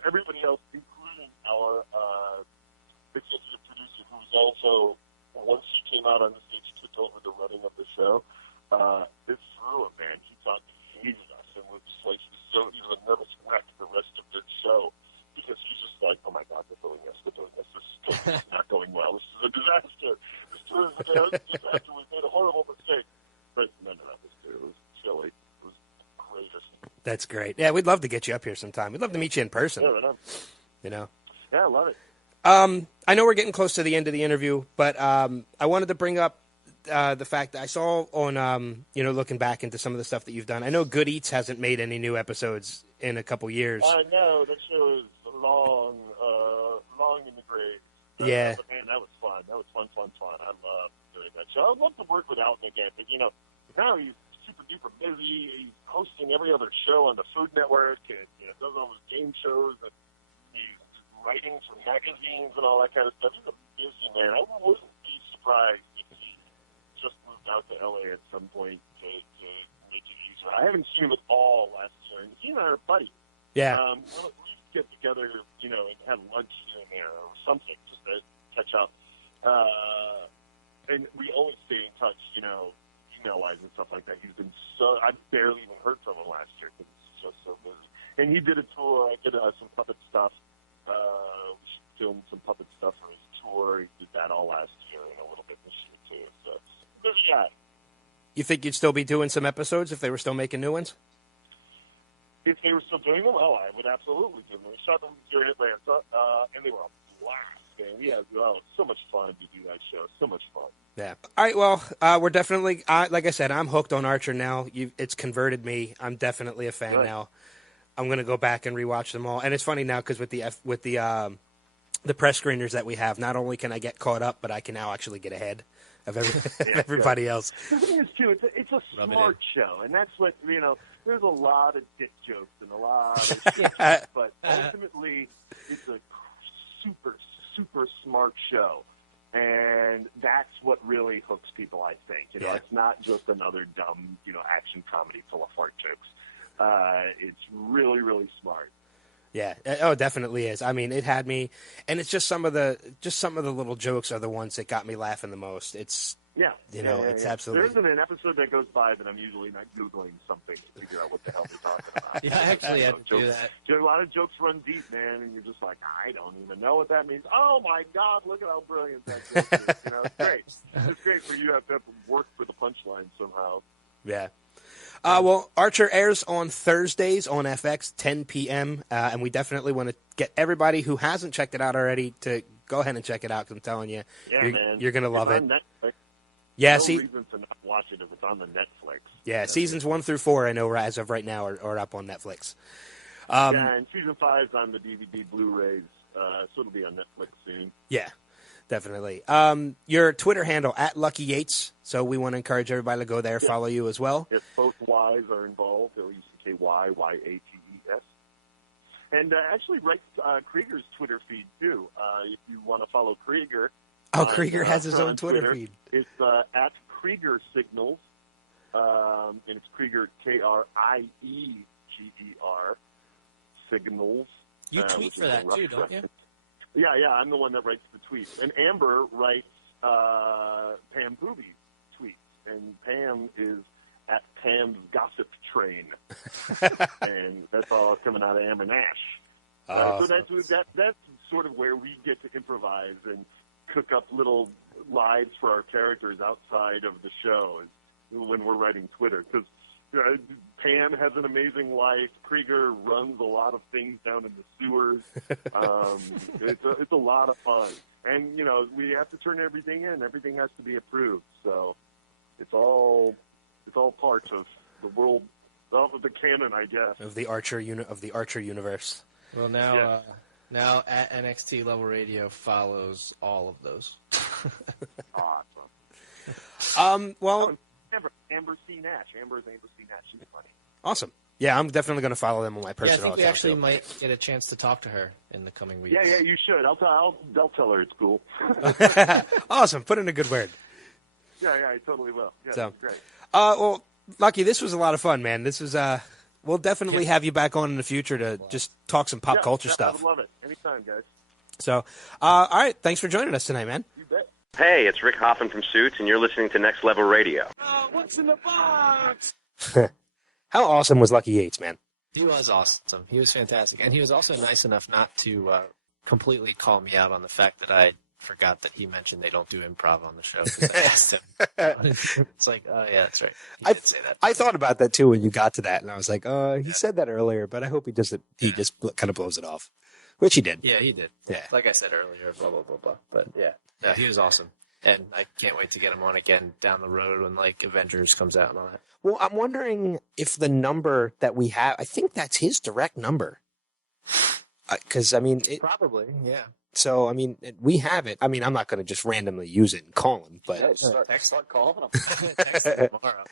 Everybody else, including our executive producer, who's also, once he came out on the stage, took over the running of the show, it threw him, man. He thought he hated us and was like, he was a nervous wreck the rest of the show because he's just like, oh my God, they're doing this. This is not going well. This is a disaster. This tour is a disaster. We made a horrible mistake. But none of that was good. It was silly. It was greatest. That's great. Yeah, we'd love to get you up here sometime. We'd love to meet you in person. Yeah, right on. Yeah, I love it. I know we're getting close to the end of the interview, but I wanted to bring up the fact that I saw on, looking back into some of the stuff that you've done. I know Good Eats hasn't made any new episodes in a couple years. I know. That show is long in the grave. Yeah. But man, that was fun. That was fun. I love doing that show. I'd love to work with Alton again, but now he's super duper busy. He's hosting every other show on the Food Network, and does all his game shows, and he's writing for magazines and all that kind of stuff. He's a busy man. I wouldn't be surprised if he just moved out to LA at some point to make it easier. I haven't seen him at all last year, and he and I are buddies. Yeah. We'll at least get together, and have lunch here and there or something just to catch up. And we always stay in touch, email-wise and stuff like that. He's been I barely even heard from him last year because he's just so busy. And he did a tour. I did some puppet stuff. We filmed some puppet stuff for his tour. He did that all last year and a little bit this year, too. So, busy guy. You think you'd still be doing some episodes if they were still making new ones? If they were still doing them, I would absolutely do them. We shot them here in Atlanta, and they were a blast. man. We had so much fun to do that show. So much fun. Yeah. All right. Well, we're definitely, like I said, I'm hooked on Archer now. It's converted me. I'm definitely a fan now. I'm going to go back and rewatch them all. And it's funny now because with the press screeners that we have, not only can I get caught up, but I can now actually get ahead of everybody else. The thing is, too, it's a smart show, and that's what, there's a lot of dick jokes and a lot of shit, but ultimately, it's a super, super smart show. And that's what really hooks people, I think. It's not just another dumb, action comedy full of fart jokes. It's really, really smart. Yeah. Oh, it definitely is. I mean, it had me, and it's just some of the little jokes are the ones that got me laughing the most. It's it's absolutely. There isn't an episode that goes by that I'm usually not Googling something to figure out what the hell they're talking about. Yeah, I actually had to do that. A lot of jokes run deep, man, and you're just like, I don't even know what that means. Oh my God, look at how brilliant that joke is. It's great. It's great for you to have to work for the punchline somehow. Yeah. Well, Archer airs on Thursdays on FX, 10 p.m., and we definitely want to get everybody who hasn't checked it out already to go ahead and check it out, because I'm telling you, you're going to love it. Netflix. Yeah, no reason to not watch it if it's on the Netflix. Yeah, seasons 1 through 4, I know, as of right now, are up on Netflix. And season 5 is on the DVD Blu-rays, so it'll be on Netflix soon. Yeah, definitely. Your Twitter handle, @Lucky Yates, so we want to encourage everybody to go there, follow you as well. If both Y's are involved, L-U-C-K-Y, Y-A-T-E-S. And actually write Krieger's Twitter feed, too. If you want to follow Krieger. Oh, Krieger has his own Twitter feed. It's at Krieger Signals, and it's Krieger, K-R-I-E-G-E-R, Signals. You tweet for that, too, don't you? Yeah, I'm the one that writes the tweets. And Amber writes Pam Booby's tweets, and Pam is at Pam's Gossip Train. And that's all coming out of Amber Nash. So that's sort of where we get to improvise and cook up little lives for our characters outside of the show when we're writing Twitter. Because Pam has an amazing life. Krieger runs a lot of things down in the sewers. It's a lot of fun. And, we have to turn everything in. Everything has to be approved. So it's all part of the world, of the canon, I guess. Of the Archer universe. Well, now at NXT Level Radio follows all of those. Awesome. Well, Amber C. Nash. Amber is Amber C. Nash. She's funny. Awesome. Yeah, I'm definitely going to follow them on my personal account. I think we account, actually too. might get a chance to talk to her in the coming weeks. Yeah, you should. I'll tell her it's cool. Awesome. Put in a good word. Yeah, I totally will. Yeah, So, great. Well, Lucky, this was a lot of fun, man. This was we'll definitely have you back on in the future to just talk some pop culture stuff. I would love it. Anytime, guys. So, all right. Thanks for joining us tonight, man. You bet. Hey, it's Rick Hoffman from Suits, and you're listening to Next Level Radio. What's in the box? How awesome was Lucky Yates, man? He was awesome. He was fantastic. And he was also nice enough not to completely call me out on the fact that I forgot that he mentioned they don't do improv on the show. 'Cause I asked him. It's like, oh, yeah, that's right. He did say that. I thought about that, too, when you got to that. And I was like, he said that earlier, but I hope he just kind of blows it off. Which he did. Yeah, he did. Yeah. Like I said earlier, blah, blah, blah, blah. But, yeah, he was awesome. And I can't wait to get him on again down the road when, Avengers comes out and all that. Well, I'm wondering if the number that we have, I think that's his direct number. Because, Probably, yeah. So, we have it. I'm not going to just randomly use it and call him, but... Start calling him. Text him tomorrow.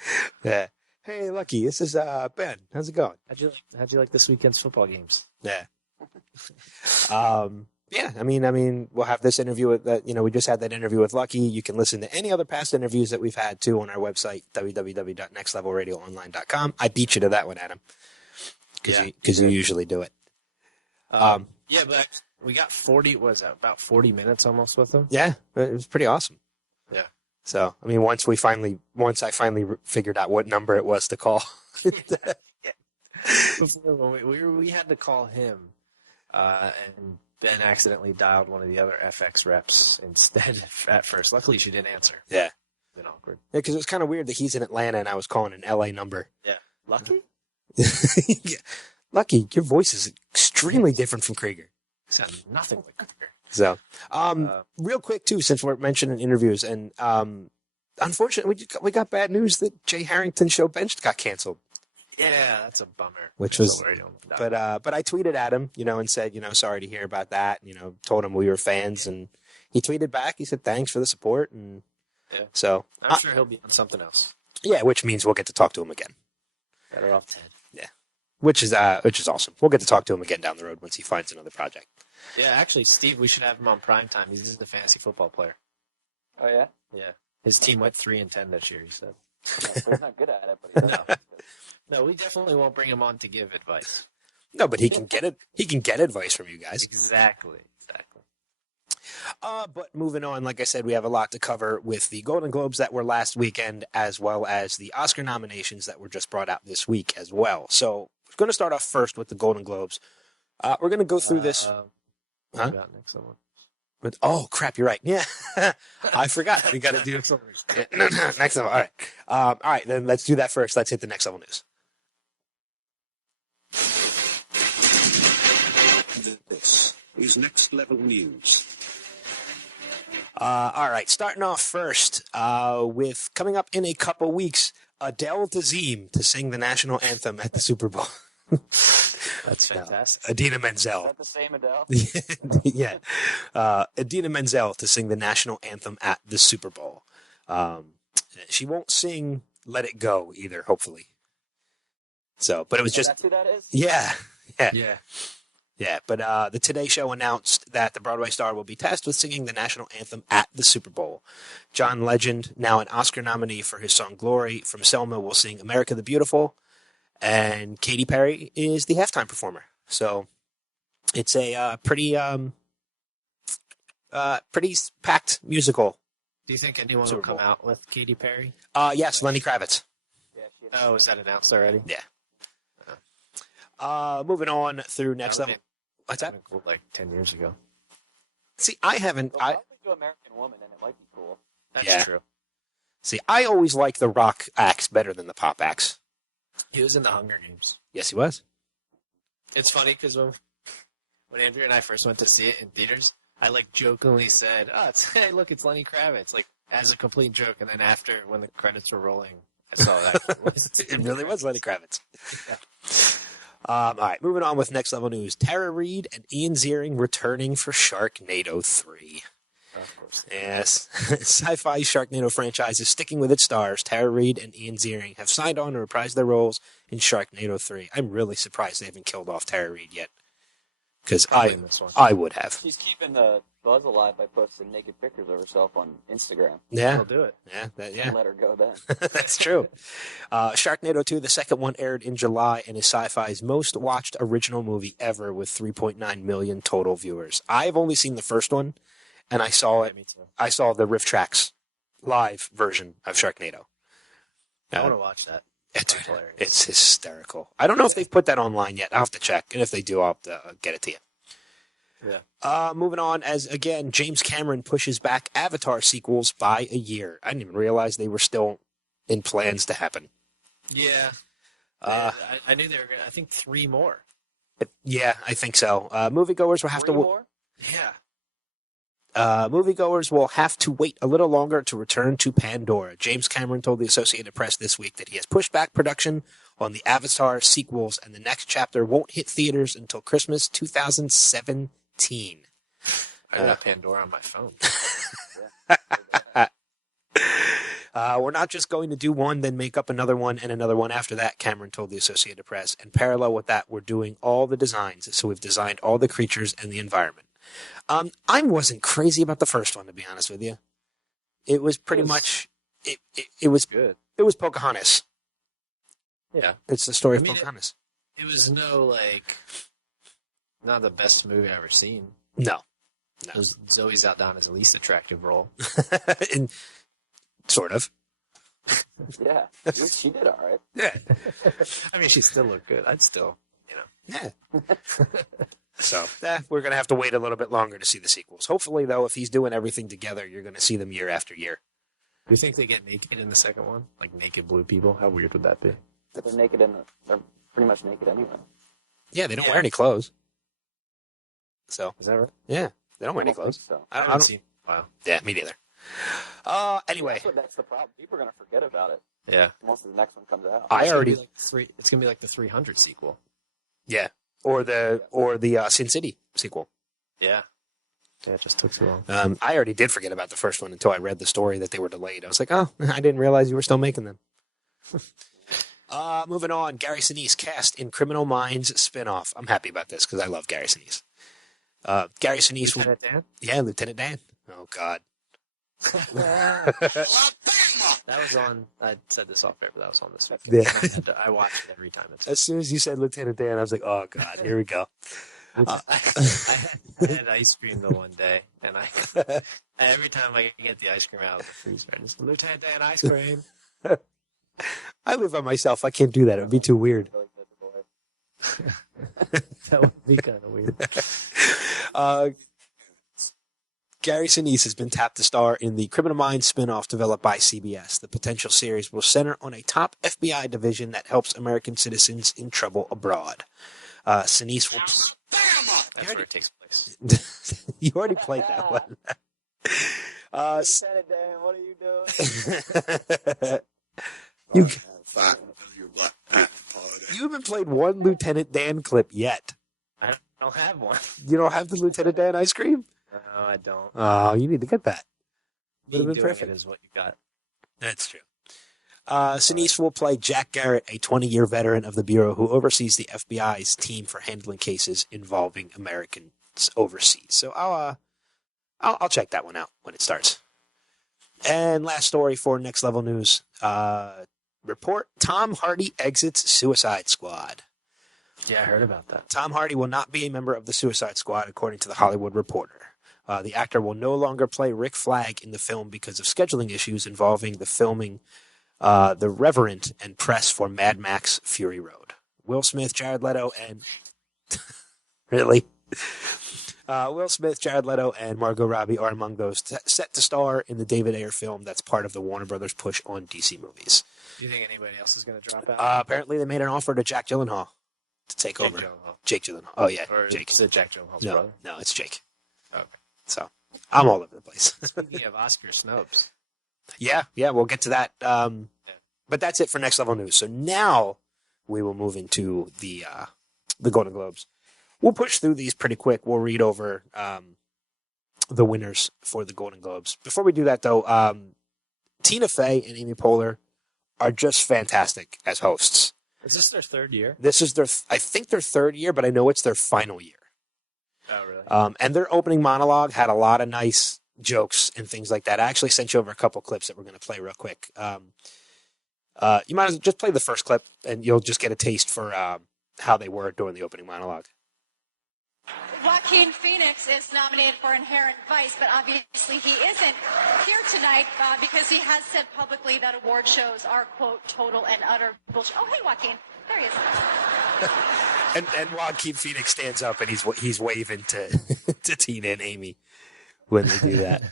Yeah. Hey, Lucky, this is Ben. How's it going? How'd you like this weekend's football games? Yeah. Yeah, we'll have this interview with, we just had that interview with Lucky. You can listen to any other past interviews that we've had, too, on our website, www.nextlevelradioonline.com. I beat you to that one, Adam, because you usually do it. Yeah, but we got about 40 minutes almost with him? Yeah, it was pretty awesome. Yeah. So, once I finally figured out what number it was to call. Before, we had to call him, and Ben accidentally dialed one of the other FX reps instead at first. Luckily, she didn't answer. Yeah. It's been awkward. Yeah, because it was kind of weird that he's in Atlanta and I was calling an LA number. Yeah. Lucky? Yeah. Lucky, your voice is extremely different from Krieger. Sound nothing like Krieger. So, real quick too, since we're mentioning interviews, and unfortunately, we got bad news that Jay Harrington's show Benched got canceled. Yeah, that's a bummer. Which was, but I tweeted at him, and said, sorry to hear about that. Told him we were fans, and he tweeted back. He said thanks for the support, and so I'm sure he'll be on something else. Yeah, which means we'll get to talk to him again. Better off dead. Yeah, which is awesome. We'll get to talk to him again down the road once he finds another project. Yeah, actually, Steve, we should have him on prime time. He's just a fantasy football player. Oh yeah. Yeah, his team went 3-10 this year. He said. Yeah, he's not good at it, but he's No, we definitely won't bring him on to give advice. No, but he can get it. He can get advice from you guys. Exactly. But moving on, like I said, we have a lot to cover with the Golden Globes that were last weekend, as well as the Oscar nominations that were just brought out this week as well. So we're going to start off first with the Golden Globes. We're going to go through this. Next one. But, oh crap! You're right. Yeah, I forgot. We got to do next level. All right. All right. Then let's do that first. Let's hit the next level news. This is next level news. All right. Starting off first with coming up in a couple weeks, Adele Dazeem to sing the national anthem at the Super Bowl. That's fantastic. Adina Menzel. Is that the same Adele? Yeah. Adina Menzel to sing the national anthem at the Super Bowl. She won't sing Let It Go either, hopefully. So, but it was just... That's who that is? Yeah. Yeah, but the Today Show announced that the Broadway star will be tasked with singing the national anthem at the Super Bowl. John Legend, now an Oscar nominee for his song Glory from Selma, will sing America the Beautiful. And Katy Perry is the halftime performer. So it's a pretty packed musical. Do you think anyone will come out with Katy Perry? Yes, Lenny Kravitz. Oh, is that announced already? Yeah. Moving on through next level. What's that? Cool, like 10 years ago. See, I haven't. They'll probably do American Woman, and it might be cool. That's true. See, I always like the rock acts better than the pop acts. He was in the Hunger Games. Yes, he was. It's funny because when Andrew and I first went to see it in theaters, I jokingly said, hey, look, it's Lenny Kravitz, as a complete joke. And then after, when the credits were rolling, I saw that. It really was Lenny Kravitz. Yeah. All right, moving on with next level news. Tara Reid and Ian Ziering returning for Sharknado 3. Of course. Yes. Sci-Fi's Sharknado franchise is sticking with its stars. Tara Reid and Ian Ziering have signed on to reprise their roles in Sharknado 3. I'm really surprised they haven't killed off Tara Reid yet. Because I would have. She's keeping the buzz alive by posting naked pictures of herself on Instagram. Yeah. I'll do it. Yeah. Let her go then. That's true. Sharknado 2, the second one, aired in July and is Sci-Fi's most watched original movie ever with 3.9 million total viewers. I've only seen the first one, and I saw it. Me too. I saw the Riff Tracks live version of Sharknado. I want to watch that. It's hysterical. I don't know if they've put that online yet. I'll have to check. And if they do, I'll have to get it to you. Yeah. Moving on, as again, James Cameron pushes back Avatar sequels by a year. I didn't even realize they were still in plans to happen. Yeah. I knew they were going to, I think 3 more. Yeah, I think so. Moviegoers will have 3 to... more? Yeah. Moviegoers will have to wait a little longer to return to Pandora. James Cameron told the Associated Press this week that he has pushed back production on the Avatar sequels, and the next chapter won't hit theaters until Christmas 2017. I got Pandora on my phone. We're not just going to do one, then make up another one and another one after that, Cameron told the Associated Press. And parallel with that, we're doing all the designs. So we've designed all the creatures and the environment. I wasn't crazy about the first one, to be honest with you. It was pretty much, it was good. It was Pocahontas. Yeah. It's the story of Pocahontas. It was not the best movie I've ever seen. No. It was Zoe Saldana's least attractive role. Sort of. Yeah. She did all right. Yeah. I mean, she still looked good. I'd still, Yeah. So, we're going to have to wait a little bit longer to see the sequels. Hopefully, though, if he's doing everything together, you're going to see them year after year. Do you think they get naked in the second one? Like naked blue people? How weird would that be? They're naked they're pretty much naked anyway. Yeah, they don't wear any clothes. So. Is that right? Yeah. They don't wear any I don't clothes. think so. I I don't, haven't seen. Wow. yeah, me neither. Anyway, That's the problem. People are going to forget about it Yeah. once the next one comes out. I It's gonna already be like it's gonna be like the 300 sequel. yeah, or the Sin City sequel. Yeah. Yeah, it just took too long. I already did forget about the first one until I read the story that they were delayed. I was like, oh, I didn't realize you were still making them. Moving on, Gary Sinise cast in Criminal Minds spinoff. I'm happy about this because I love Gary Sinise. Gary Sinise, Lieutenant Dan? yeah, Lieutenant Dan. Oh God, That was on. I said this off air, but that was on this weekend. Yeah. I watch it every time it's. As soon as you said Lieutenant Dan, I was like, oh God, here we go. I had ice cream the one day, and every time I get the ice cream out of the freezer, I just Lieutenant Dan ice cream. I live by myself. I can't do that. It would be too weird. That would be kind of weird. Gary Sinise has been tapped to star in the Criminal Minds spin-off developed by CBS. The potential series will center on a top FBI division that helps American citizens in trouble abroad. Sinise will... That's where it takes place. You already played that one. Lieutenant Dan, what are you doing? You haven't played one Lieutenant Dan clip yet. I don't have one. You don't have the Lieutenant Dan ice cream? No, I don't. Oh, you need to get that. Me Would have been doing perfect. it is what you got. That's true. Sinise will play Jack Garrett, a 20-year veteran of the Bureau who oversees the FBI's team for handling cases involving Americans overseas. So I'll check that one out when it starts. And last story for Next Level News. Report, Tom Hardy exits Suicide Squad. Yeah, I heard about that. Tom Hardy will not be a member of the Suicide Squad, according to The Hollywood Reporter. The actor will no longer play Rick Flag in the film because of scheduling issues involving the filming The Reverend and press for Mad Max Fury Road. Will Smith, Jared Leto, and... Really? Will Smith, Jared Leto, and Margot Robbie are among those set to star in the David Ayer film that's part of the Warner Brothers push on DC movies. Do you think anybody else is going to drop out? Apparently they made an offer to Jack Gyllenhaal to take over. Jake Gyllenhaal. Oh, yeah, Or Jake. is it Jack Gyllenhaal's No, brother? no, it's Jake. Okay. So, I'm all over the place. Speaking of Oscar snubs. Yeah, we'll get to that. But that's it for Next Level News. So now we will move into the Golden Globes. We'll push through these pretty quick. We'll read over the winners for the Golden Globes. Before we do that, though, Tina Fey and Amy Poehler are just fantastic as hosts. Is this their third year? This is I think their third year, but I know it's their final year. Oh, really? And their opening monologue had a lot of nice jokes and things like that. I actually sent you over a couple clips that we're going to play real quick. You might as well just play the first clip, and you'll just get a taste for how they were during the opening monologue. Joaquin Phoenix is nominated for Inherent Vice, but obviously he isn't here tonight because he has said publicly that award shows are, quote, total and utter bullshit. Oh, hey, Joaquin. There he is. And Joaquin Phoenix stands up, and he's waving to to Tina and Amy when they do that.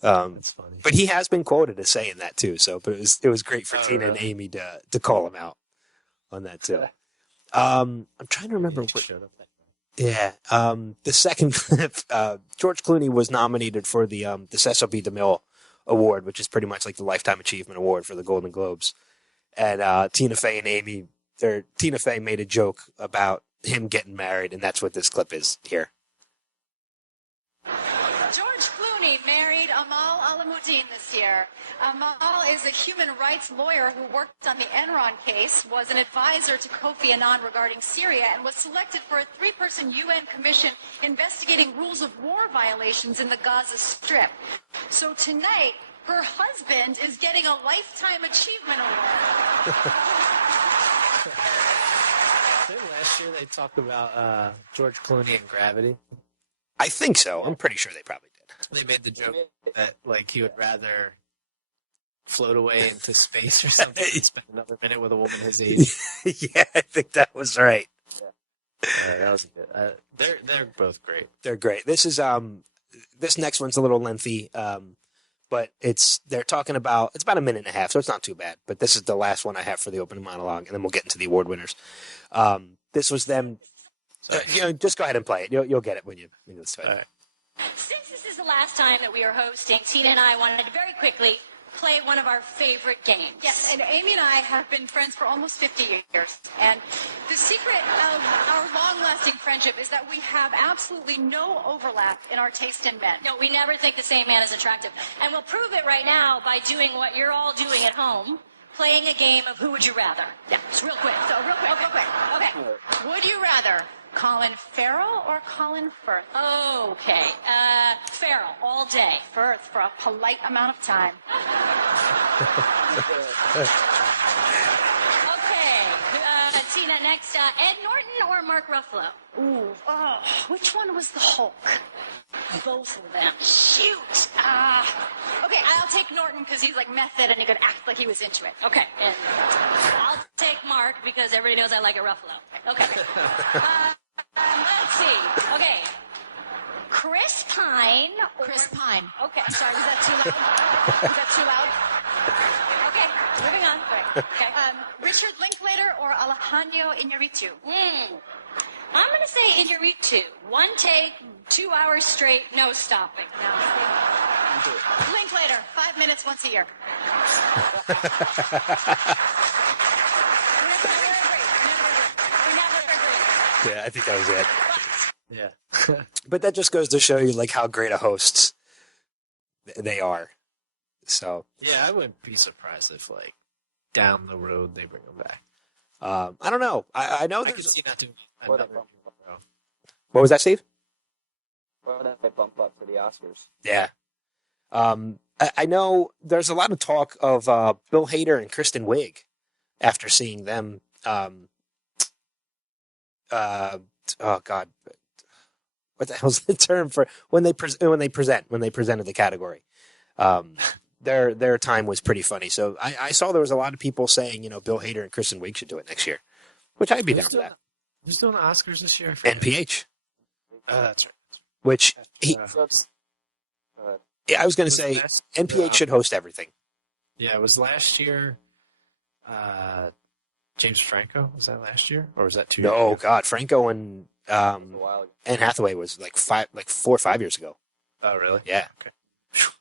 That's funny. But he has been quoted as saying that too. So, but it was great for Tina and Amy to call him out on that too. I'm trying to remember what. Yeah. The second clip, George Clooney was nominated for the Cecil B. DeMille Award, which is pretty much like the Lifetime Achievement Award for the Golden Globes. And Tina Fey and Amy, Tina Fey made a joke about him getting married, and that's what this clip is here. George Clooney married Amal Alamuddin this year. Amal is a human rights lawyer who worked on the Enron case, was an advisor to Kofi Annan regarding Syria, and was selected for a 3-person UN commission investigating rules of war violations in the Gaza Strip. So tonight, her husband is getting a Lifetime Achievement Award. Didn't last year they talked about George Clooney and Gravity? I think so. I'm pretty sure they probably did. They made the joke that like he would rather float away into space or something than spend another minute with a woman his age. Yeah, I think that was right. That was good. They're both great. They're great. This is this next one's a little lengthy, but they're talking about it's about a minute and a half, so it's not too bad. But this is the last one I have for the opening monologue, and then we'll get into the award winners. This was them. Just go ahead and play it. You'll get it when you listen to it. Since this is the last time that we are hosting, Tina and I wanted to very quickly play one of our favorite games. Yes, and Amy and I have been friends for almost 50 years. And the secret of our long-lasting friendship is that we have absolutely no overlap in our taste in men. No, we never think the same man is attractive. And we'll prove it right now by doing what you're all doing at home, playing a game of Who Would You Rather. Yeah, just real quick. So, real quick. Okay. Would you rather Colin Farrell or Colin Firth? Okay. Farrell, all day. Firth, for a polite amount of time. Okay. Tina, next. Ed Norton or Mark Ruffalo? Ooh. Oh, which one was the Hulk? Both of them. Shoot. Okay, I'll take Norton because he's like method and he could act like he was into it. Okay. And I'll take Mark because everybody knows I like a Ruffalo. Okay. Let's see. Okay. Chris Pine. Chris Pine. Okay. I'm sorry. Was that too loud? Was that too loud? Okay. Moving on. Okay. Richard Linklater or Alejandro Iñárritu? I'm going to say Iñárritu. One take, 2 hours straight, no stopping. Linklater, 5 minutes once a year. Yeah, I think that was it. Yeah. But that just goes to show you like how great a hosts they are. So yeah, I wouldn't be surprised if like down the road they bring them back. I don't know. I know I could see not doing Or another. they bump up. What was that, Steve? Or that they bump up for the Oscars. Yeah. I know there's a lot of talk of Bill Hader and Kristen Wiig after seeing them. Oh God, what the hell's the term for when they presented the category? Their time was pretty funny. So I saw there was a lot of people saying, Bill Hader and Kristen Wiig should do it next year, which I'd be down for that. Who's doing the Oscars this year? NPH. That's right. Which I was going to Was say, last- NPH should host everything. Yeah, it was last year. James Franco, was that last year, or was that 2 years No, ago? God, Franco and Anne Hathaway was like 4 or 5 years ago. Oh, really? Yeah. Okay.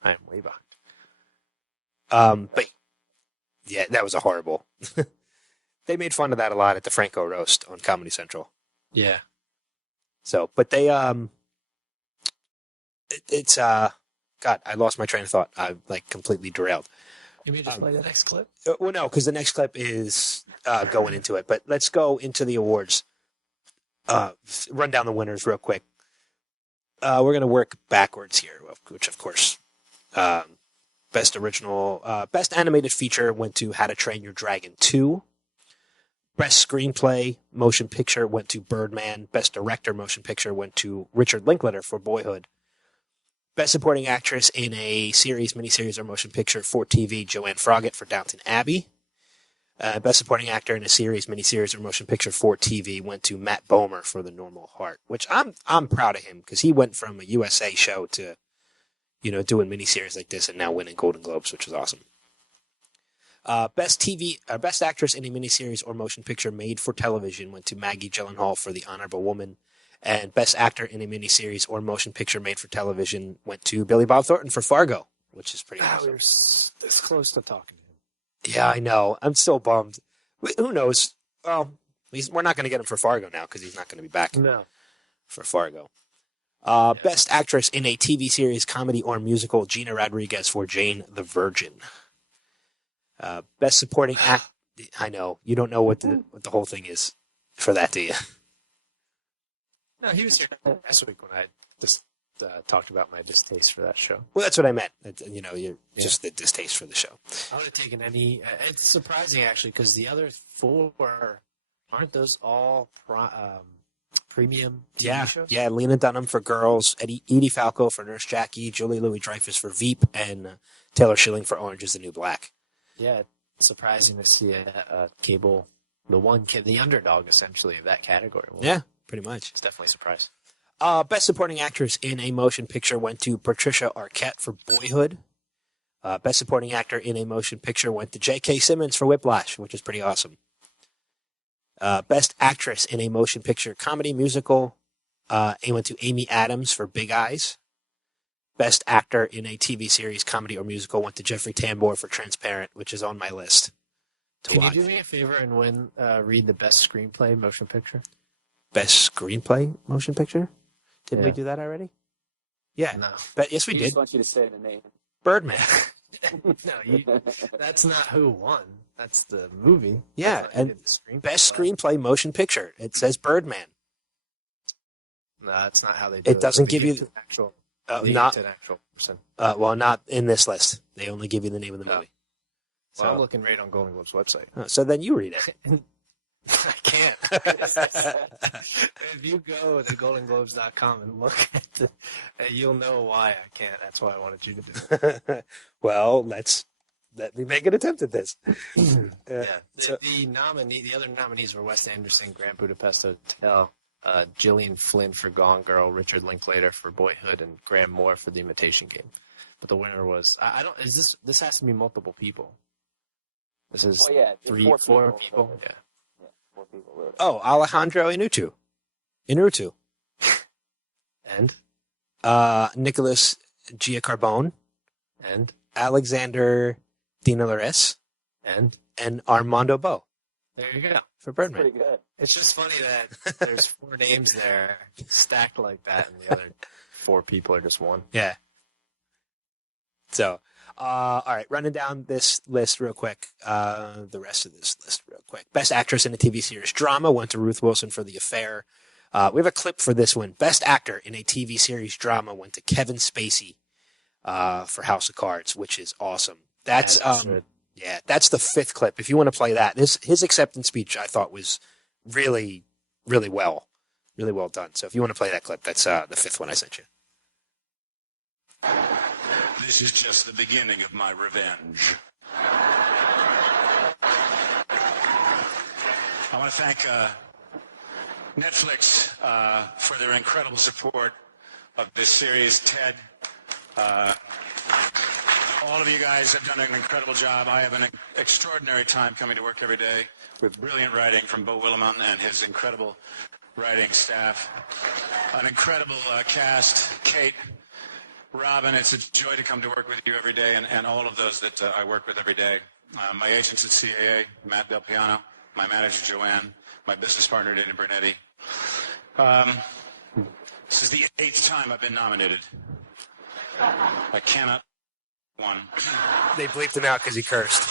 I am way behind. But yeah, that was a horrible. They made fun of that a lot at the Franco roast on Comedy Central. Yeah. So, but they it's God, I lost my train of thought. I like completely derailed. Can we just play the next clip? Well, no, because the next clip is going into it. But let's go into the awards. Run down the winners real quick. We're going to work backwards here, which of course, best animated feature went to How to Train Your Dragon 2. Best screenplay motion picture went to Birdman. Best director motion picture went to Richard Linklater for Boyhood. Best supporting actress in a series, miniseries, or motion picture for TV, Joanne Froggatt for Downton Abbey. Best supporting actor in a series, miniseries, or motion picture for TV went to Matt Bomer for The Normal Heart, which I'm proud of him because he went from a USA show to, doing miniseries like this and now winning Golden Globes, which is awesome. Best actress in a miniseries or motion picture made for television went to Maggie Gyllenhaal for The Honorable Woman. And best actor in a miniseries or motion picture made for television went to Billy Bob Thornton for Fargo, which is pretty awesome. We were this close to talking to him. Yeah, I know. I'm still bummed. Who knows? Well, we're not going to get him for Fargo now because he's not going to be back for Fargo. Best actress in a TV series, comedy, or musical, Gina Rodriguez for Jane the Virgin. Best supporting act. I know you don't know what the whole thing is for that, do you? No, he was here last week when I just talked about my distaste for that show. Well, that's what I meant. Just the distaste for the show. I would have taken any. It's surprising actually because the other 4 aren't those all premium TV shows? Yeah. Lena Dunham for Girls, Edie Falco for Nurse Jackie, Julie Louis-Dreyfus for Veep, and Taylor Schilling for Orange Is the New Black. Yeah, it's surprising to see a cable, the underdog essentially of that category. Well, yeah, pretty much. It's definitely a surprise. Best supporting actress in a motion picture went to Patricia Arquette for Boyhood. Best supporting actor in a motion picture went to J.K. Simmons for Whiplash, which is pretty awesome. Best actress in a motion picture, comedy, musical, it went to Amy Adams for Big Eyes. Best Actor in a TV Series, Comedy, or Musical went to Jeffrey Tambor for Transparent, which is on my list to Can watch. you do me a favor and read the Best Screenplay Motion Picture? Best Screenplay Motion Picture? Didn't we Yeah. do that already? Yeah. No. But yes, we I did. just want you to say the name. Birdman. No, that's not who won. That's the movie. Yeah, That's not who and did the screenplay. Best Screenplay Motion Picture. It says Birdman. No, that's not how they do it. It doesn't They give you an actual, not an actual person. well, not in this list. They only give you the name of the movie. Well, I'm looking right on Golden Globes website. So then you read it. I can't. If you go to goldenglobes.com and look at the, you'll know why I can't. That's why I wanted you to do it. Well, let me make an attempt at this. Yeah. The other nominees were Wes Anderson, Grand Budapest Hotel, Gillian Flynn for Gone Girl, Richard Linklater for Boyhood, and Graham Moore for The Imitation Game. But the winner was this has to be multiple people. This is four people. Yeah. 4 people wrote it. Oh, Alejandro Inutu. And? Nicholas Giacarbone. And? Alexander Dinalares. And? Armando Bo. There you go. For Birdman. Pretty good. It's just funny that there's 4 names there stacked like that, and the other 4 people are just one. Yeah. So, all right, running down this list real quick. The rest of this list real quick. Best Actress in a TV Series Drama went to Ruth Wilson for The Affair. We have a clip for this one. Best Actor in a TV Series Drama went to Kevin Spacey for House of Cards, which is awesome. That's that's the 5th clip. If you want to play that, his acceptance speech I thought was really, really well done. So if you want to play that clip, that's the 5th one I sent you. This is just the beginning of my revenge. I want to thank Netflix for their incredible support of this series. Ted, all of you guys have done an incredible job. I have an extraordinary time coming to work every day with brilliant writing from Beau Willimon and his incredible writing staff. An incredible cast. Kate, Robin, it's a joy to come to work with you every day and all of those that I work with every day. My agents at CAA, Matt Del Piano, my manager, Joanne, my business partner, Dana Bernetti. This is the 8th time I've been nominated. I cannot one. They bleeped him out because he cursed.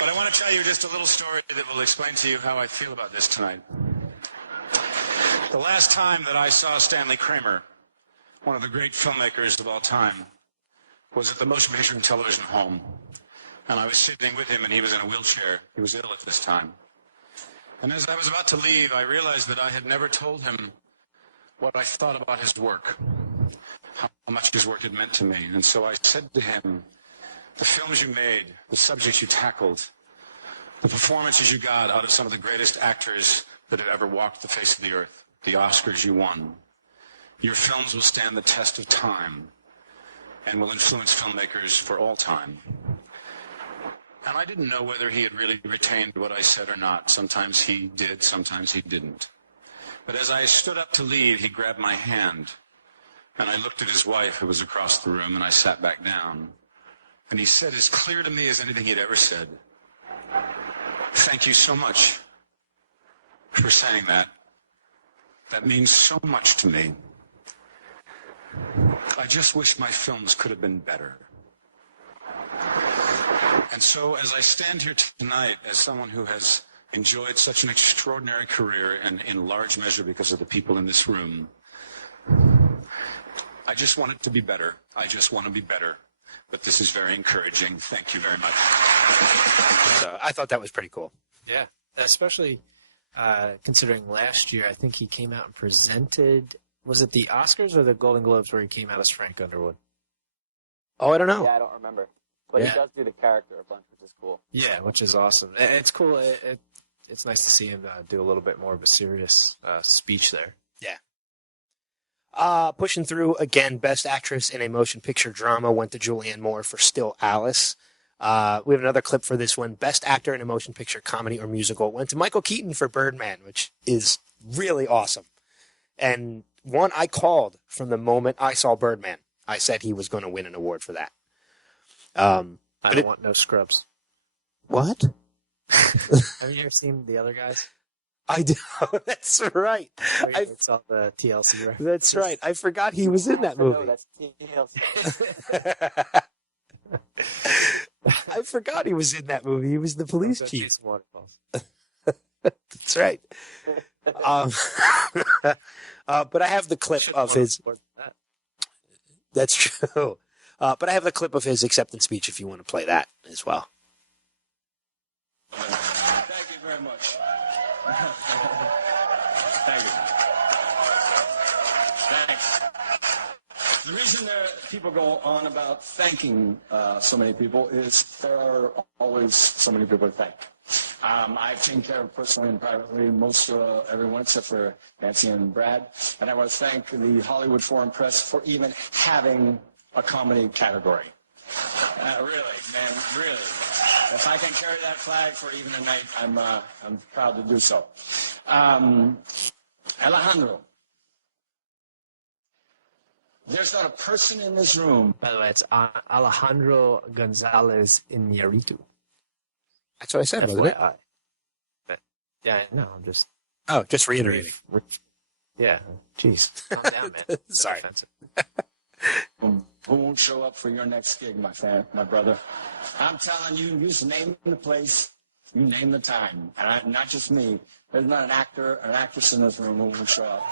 But I want to tell you just a little story that will explain to you how I feel about this tonight. The last time that I saw Stanley Kramer, one of the great filmmakers of all time, was at the Motion Picture and Television Home. And I was sitting with him, and he was in a wheelchair. He was ill at this time. And as I was about to leave, I realized that I had never told him what I thought about his work, how much his work had meant to me. And so I said to him, the films you made, the subjects you tackled, the performances you got out of some of the greatest actors that have ever walked the face of the earth, the Oscars you won, your films will stand the test of time and will influence filmmakers for all time. And I didn't know whether he had really retained what I said or not. Sometimes he did, sometimes he didn't. But as I stood up to leave, he grabbed my hand, and I looked at his wife, who was across the room, and I sat back down. And he said, as clear to me as anything he'd ever said, "Thank you so much for saying that. That means so much to me. I just wish my films could have been better." And so as I stand here tonight as someone who has enjoyed such an extraordinary career, and in large measure because of the people in this room, I just want it to be better. I just want to be better. But this is very encouraging. Thank you very much. So I thought that was pretty cool. Yeah, especially considering last year, I think he came out and presented, was it the Oscars or the Golden Globes where he came out as Frank Underwood? Oh, I don't know. Yeah, I don't remember. But he does do the character a bunch, which is cool. Yeah, which is awesome. It's cool. It's nice to see him do a little bit more of a serious speech there. Yeah. Pushing through again, Best Actress in a Motion Picture Drama went to Julianne Moore for Still Alice. We have another clip for this one. Best Actor in a Motion Picture Comedy or Musical went to Michael Keaton for Birdman, which is really awesome. And one I called from the moment I saw Birdman. I said he was going to win an award for that. I don't want no scrubs. What? Have you ever seen the other guys? I do. That's right. I saw the TLC reference. That's right. I forgot he was in that movie. That's TLC. I forgot he was in that movie. He was the police chief. That's right. But I have the clip of his. That's true. But I have the clip of his acceptance speech if you want to play that as well. Thank you very much. Thank you. Thanks. The reason people go on about thanking so many people is there are always so many people to thank. I've taken care of personally and privately most everyone except for Nancy and Brad. And I want to thank the Hollywood Foreign Press for even having a comedy category. Really, man, really. If I can carry that flag for even a night, I'm proud to do so. Alejandro, there's not a person in this room. By the way, it's Alejandro Gonzalez Iñárritu. That's what I said, wasn't it? But, yeah, no, I'm just... Oh, just reiterating. Yeah, jeez. Calm down, man. Sorry. Who won't show up for your next gig, my brother? I'm telling you, you just name the place, you name the time. And not just me. There's not an actor or an actress in this room who won't show up.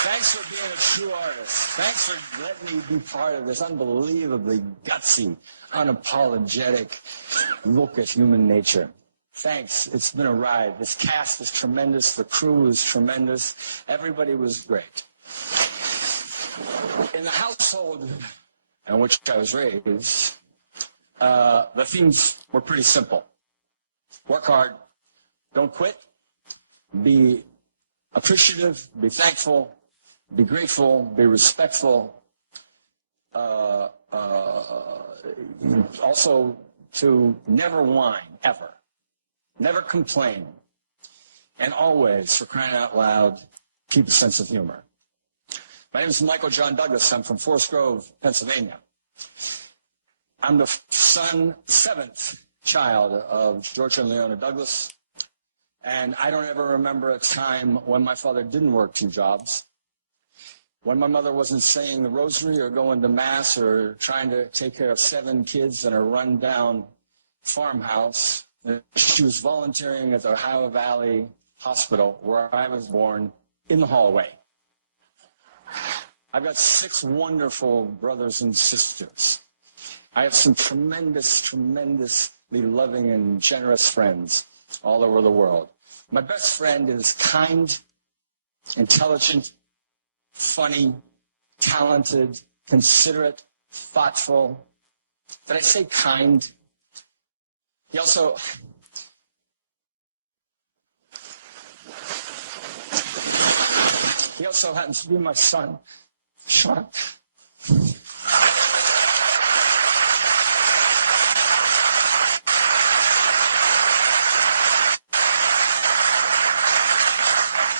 Thanks for being a true artist. Thanks for letting me be part of this unbelievably gutsy, unapologetic look at human nature. Thanks. It's been a ride. This cast is tremendous. The crew is tremendous. Everybody was great. In the household in which I was raised, the themes were pretty simple. Work hard. Don't quit. Be appreciative. Be thankful. Be grateful. Be respectful. Also, to never whine, ever. Never complain. And always, for crying out loud, keep a sense of humor. My name is Michael John Douglas. I'm from Forest Grove, Pennsylvania. I'm the seventh child of George and Leona Douglas. And I don't ever remember a time when my father didn't work 2 jobs. When my mother wasn't saying the rosary or going to mass or trying to take care of 7 kids in a rundown farmhouse, she was volunteering at the Ohio Valley Hospital where I was born in the hallway. I've got 6 wonderful brothers and sisters. I have some tremendously loving and generous friends all over the world. My best friend is kind, intelligent, funny, talented, considerate, thoughtful. Did I say kind? He also happens to be my son, Sean.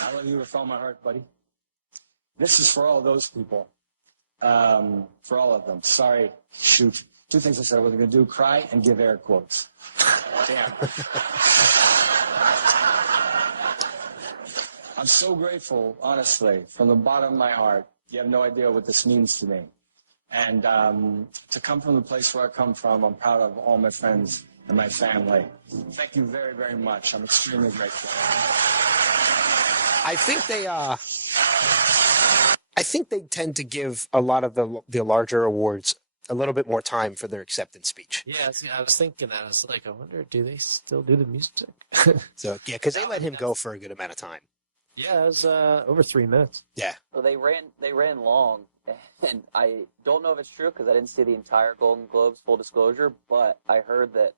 I love you with all my heart, buddy. This is for all those people. For all of them. Sorry, shoot. 2 things I said I wasn't going to do, cry and give air quotes. Damn. I'm so grateful, honestly, from the bottom of my heart. You have no idea what this means to me. And to come from the place where I come from, I'm proud of all my friends and my family. Thank you very, very much. I'm extremely grateful. I think they tend to give a lot of the larger awards a little bit more time for their acceptance speech. Yeah, I was thinking that. I was like, I wonder, do they still do the music? So yeah, because they let him go for a good amount of time. Yeah, it was over 3 minutes. Yeah. So they ran long, and I don't know if it's true because I didn't see the entire Golden Globes, full disclosure, but I heard that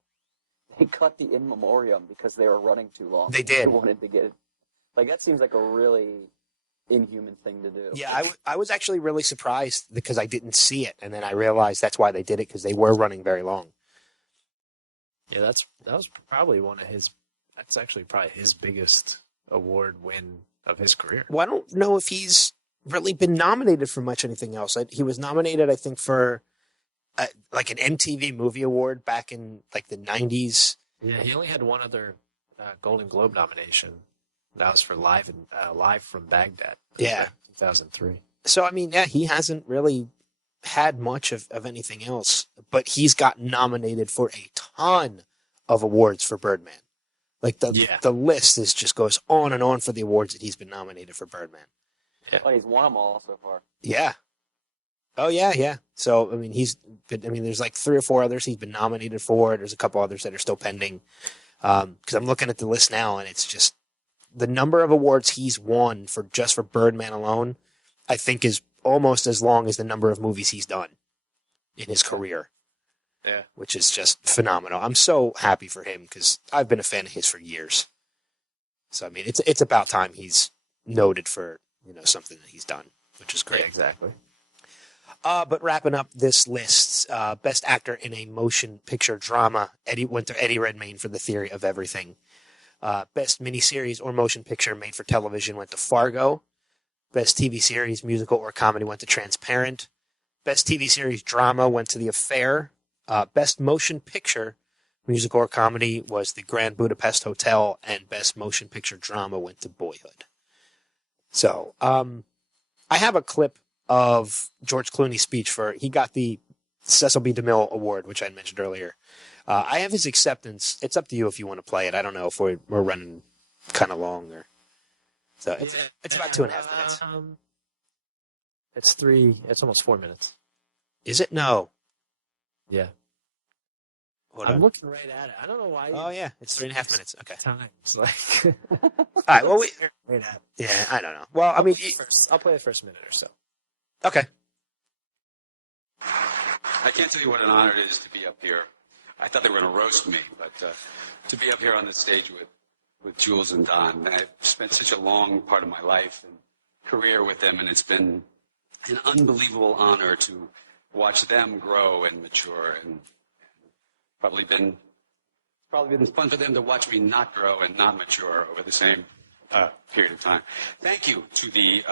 they cut the in memoriam because they were running too long. They did. They wanted to get it. Like, that seems like a really inhuman thing to do. Yeah, I was actually really surprised because I didn't see it, and then I realized that's why they did it, because they were running very long. Yeah, that was probably one of his. That's actually probably his biggest award win of his career. Well, I don't know if he's really been nominated for much anything else. He was nominated, I think, for like an MTV Movie Award back in like the 90s. Yeah, he only had one other Golden Globe nomination. That was for Live from Baghdad. Yeah. 2003. So, I mean, yeah, he hasn't really had much of anything else, but he's got nominated for a ton of awards for Birdman. Like the list just goes on and on for the awards that he's been nominated for Birdman. Yeah. Oh, he's won them all so far. Yeah. Oh, yeah. So, I mean, there's like 3 or 4 others he's been nominated for. There's a couple others that are still pending. Because I'm looking at the list now, and it's just the number of awards he's won for Birdman alone, I think is almost as long as the number of movies he's done in his career. Yeah. Which is just phenomenal. I'm so happy for him because I've been a fan of his for years. So, I mean, it's about time he's noted for, something that he's done, which is great. Yeah, exactly. But wrapping up this list, Best Actor in a Motion Picture Drama, went to Eddie Redmayne for The Theory of Everything. Best Miniseries or Motion Picture Made for Television went to Fargo. Best TV Series, Musical or Comedy went to Transparent. Best TV Series Drama went to The Affair. Best Motion Picture, Musical or Comedy was The Grand Budapest Hotel, and Best Motion Picture Drama went to Boyhood. So, I have a clip of George Clooney's speech he got the Cecil B. DeMille Award, which I mentioned earlier. I have his acceptance. It's up to you if you want to play it. I don't know if we're running kind of long or. So it's about 2.5 minutes. It's almost 4 minutes. Is it? No. Yeah. I'm looking right at it. I don't know why. Oh yeah, it's 3.5 minutes. Okay. Times like. All right. Well, right at. Yeah, I don't know. Well, I mean, I'll play the first minute or so. Okay. I can't tell you what an honor it is to be up here. I thought they were going to roast me, but to be up here on the stage with Jules and Don, I've spent such a long part of my life and career with them, and it's been an unbelievable honor to watch them grow and mature, and probably been fun for them to watch me not grow and not mature over the same period of time. Thank you to the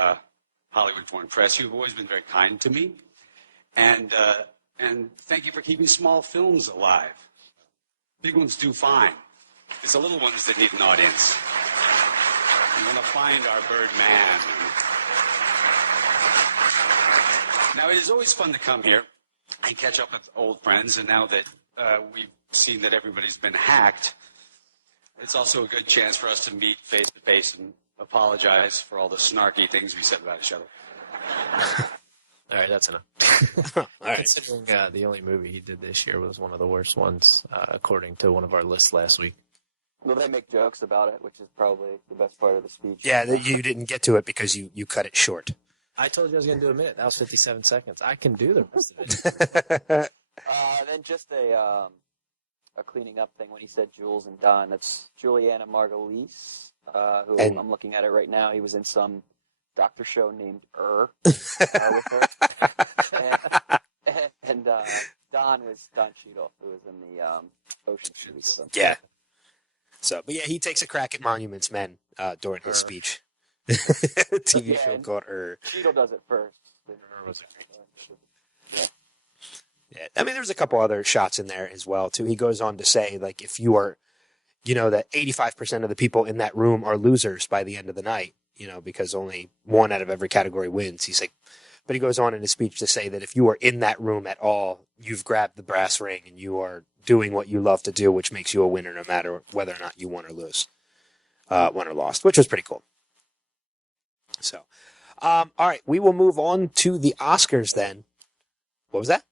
Hollywood Foreign Press. You've always been very kind to me, and thank you for keeping small films alive. Big ones do fine. It's the little ones that need an audience. We want to find our Birdman. Now, it is always fun to come here and catch up with old friends, and now that we've seen that everybody's been hacked, it's also a good chance for us to meet face-to-face and apologize for all the snarky things we said about each other. All right, that's enough. All right. Considering the only movie he did this year was one of the worst ones, according to one of our lists last week. Well, they make jokes about it, which is probably the best part of the speech. Yeah, you didn't get to it because you cut it short. I told you I was going to do a minute. That was 57 seconds. I can do the rest of it. Then just a cleaning up thing when he said Jules and Don. That's Juliana Margulies, who I'm looking at it right now. He was in some doctor show named with her. and Don was Don Cheadle, who was in the Ocean series. Yeah. So, but yeah, he takes a crack at Monuments Men during his speech. TV show called Cheadle does it first. Yeah, I mean, there's a couple other shots in there as well, too. He goes on to say, like, if you are, that 85% of the people in that room are losers by the end of the night, because only 1 out of every category wins. He's like, but he goes on in his speech to say that if you are in that room at all, you've grabbed the brass ring and you are doing what you love to do, which makes you a winner no matter whether or not you won or lost, which was pretty cool. So, all right, we will move on to the Oscars then. What was that?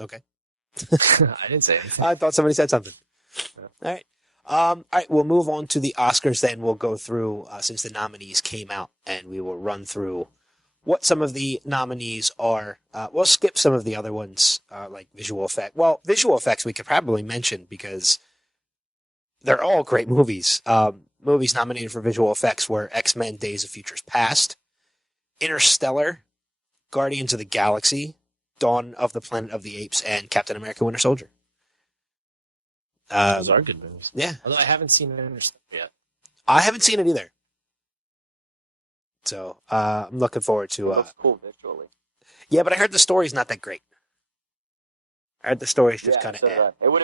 Okay. I didn't say anything. I thought somebody said something. All right. All right, we'll move on to the Oscars then. We'll go through, since the nominees came out, and we will run through what some of the nominees are. We'll skip some of the other ones, like visual effects. Well, visual effects we could probably mention because they're all great movies. Movies nominated for visual effects were X-Men Days of Futures Past, Interstellar, Guardians of the Galaxy, Dawn of the Planet of the Apes, and Captain America Winter Soldier. Those are good movies. Yeah. Although I haven't seen Interstellar yet. I haven't seen it either. So I'm looking forward to. It looks cool visually. Yeah, but I heard the story's not that great. I heard the story's just kind of. So it would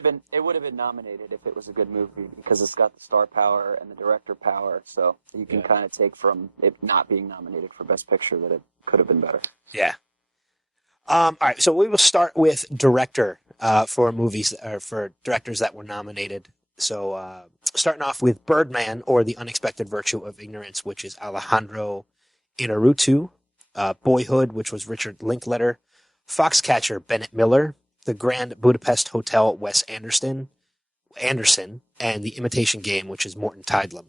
have been nominated if it was a good movie because it's got the star power and the director power. So you can kind of take from it not being nominated for Best Picture that it could have been better. Yeah. All right, so we will start with director for movies or for directors that were nominated. So starting off with Birdman or The Unexpected Virtue of Ignorance, which is Alejandro Inarritu. Boyhood, which was Richard Linklater. Foxcatcher, Bennett Miller. The Grand Budapest Hotel, Wes Anderson, and The Imitation Game, which is Morton Tidlam.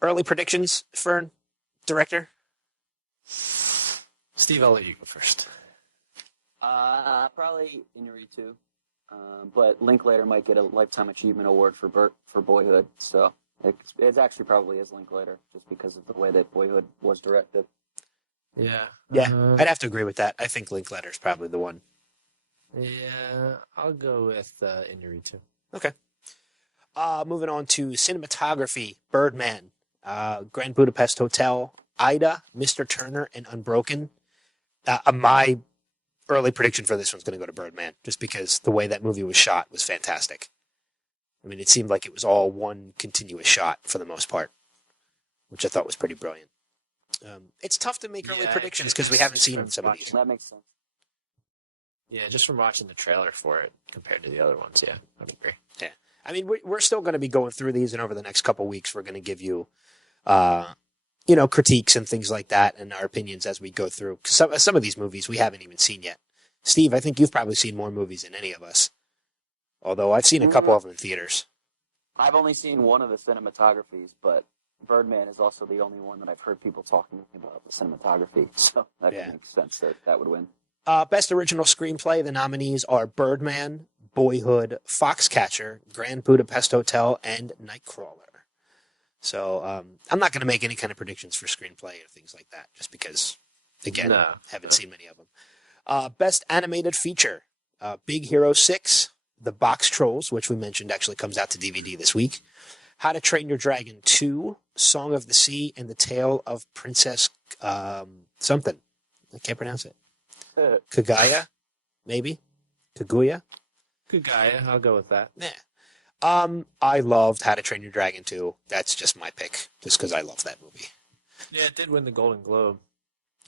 Early predictions for director? Steve, I'll let you go first. Probably Inarritu, but Linklater might get a Lifetime Achievement Award for Boyhood, so it's actually probably is Linklater, just because of the way that Boyhood was directed. Yeah. Yeah, I'd have to agree with that. I think Linklater's probably the one. Yeah, I'll go with Inarritu. Okay. Moving on to cinematography, Birdman, Grand Budapest Hotel, Ida, Mr. Turner, and Unbroken. My early prediction for this one's going to go to Birdman, just because the way that movie was shot was fantastic. I mean, it seemed like it was all one continuous shot for the most part, which I thought was pretty brilliant. It's tough to make early predictions because we haven't seen some of these. That makes sense. Yeah, just from watching the trailer for it compared to the other ones, yeah, I'd agree. Yeah. I mean, we're still going to be going through these, and over the next couple weeks, we're going to give you, critiques and things like that, and our opinions as we go through. 'Cause some of these movies we haven't even seen yet. Steve, I think you've probably seen more movies than any of us. Although I've seen a couple of them in theaters. I've only seen one of the cinematographies, but Birdman is also the only one that I've heard people talking about the cinematography, so that makes sense that would win. Best Original Screenplay, the nominees are Birdman, Boyhood, Foxcatcher, Grand Budapest Hotel, and Nightcrawler. So I'm not going to make any kind of predictions for screenplay or things like that, just because, again, haven't seen many of them. Best Animated Feature, Big Hero 6, The Box Trolls, which we mentioned actually comes out to DVD this week. How to Train Your Dragon 2, Song of the Sea, and The Tale of Princess something. I can't pronounce it. Kaguya, maybe? Kaguya? Kaguya, I'll go with that. Yeah. I loved How to Train Your Dragon 2. That's just my pick, just because I love that movie. Yeah, it did win the Golden Globe.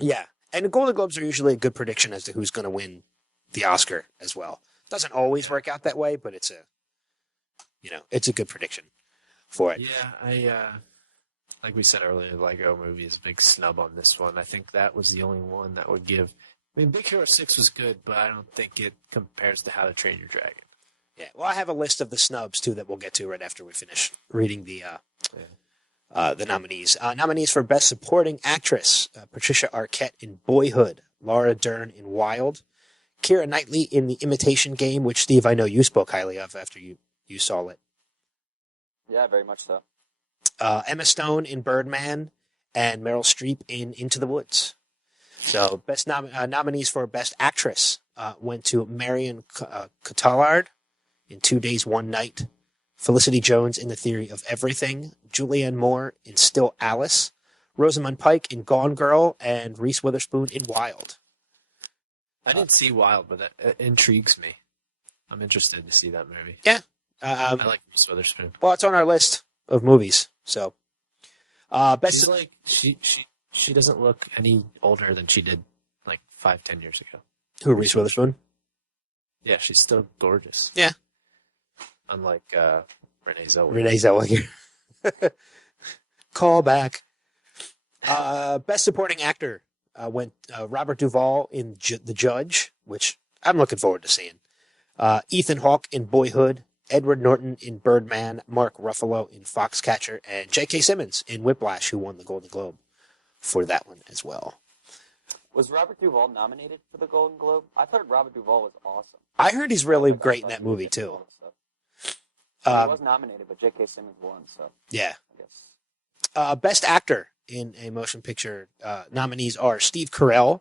Yeah, and the Golden Globes are usually a good prediction as to who's going to win the Oscar as well. Doesn't always work out that way, but it's a good prediction for it. Yeah, like we said earlier, the Lego movie is a big snub on this one. I think that was the only one that would give. I mean, Big Hero 6 was good, but I don't think it compares to How to Train Your Dragon. Yeah, well, I have a list of the snubs, too, that we'll get to right after we finish reading the nominees. Nominees for Best Supporting Actress, Patricia Arquette in Boyhood, Laura Dern in Wild, Keira Knightley in The Imitation Game, which, Steve, I know you spoke highly of after you saw it. Yeah, very much so. Emma Stone in Birdman, and Meryl Streep in Into the Woods. So, best nominees for Best Actress went to Marion Cotillard in 2 Days, One Night, Felicity Jones in The Theory of Everything, Julianne Moore in Still Alice, Rosamund Pike in Gone Girl, and Reese Witherspoon in Wild. I didn't see Wild, but that intrigues me. I'm interested to see that movie. Yeah. I like Reese Witherspoon. Well, it's on our list of movies. So, She's like she doesn't look any older than she did like 5-10 years ago. Who, Reese Witherspoon? Yeah, she's still gorgeous. Yeah. Unlike Renee Zellweger. Renee Zellweger. Call back. Best Supporting Actor went Robert Duvall in The Judge, which I'm looking forward to seeing. Ethan Hawke in Boyhood, Edward Norton in Birdman, Mark Ruffalo in Foxcatcher, and J.K. Simmons in Whiplash, who won the Golden Globe for that one as well. Was Robert Duvall nominated for the Golden Globe? I thought Robert Duvall was awesome. I heard he's really great in that movie, too. He was nominated, but J.K. Simmons won, so. Yeah. I guess. Best Actor in a Motion Picture nominees are Steve Carell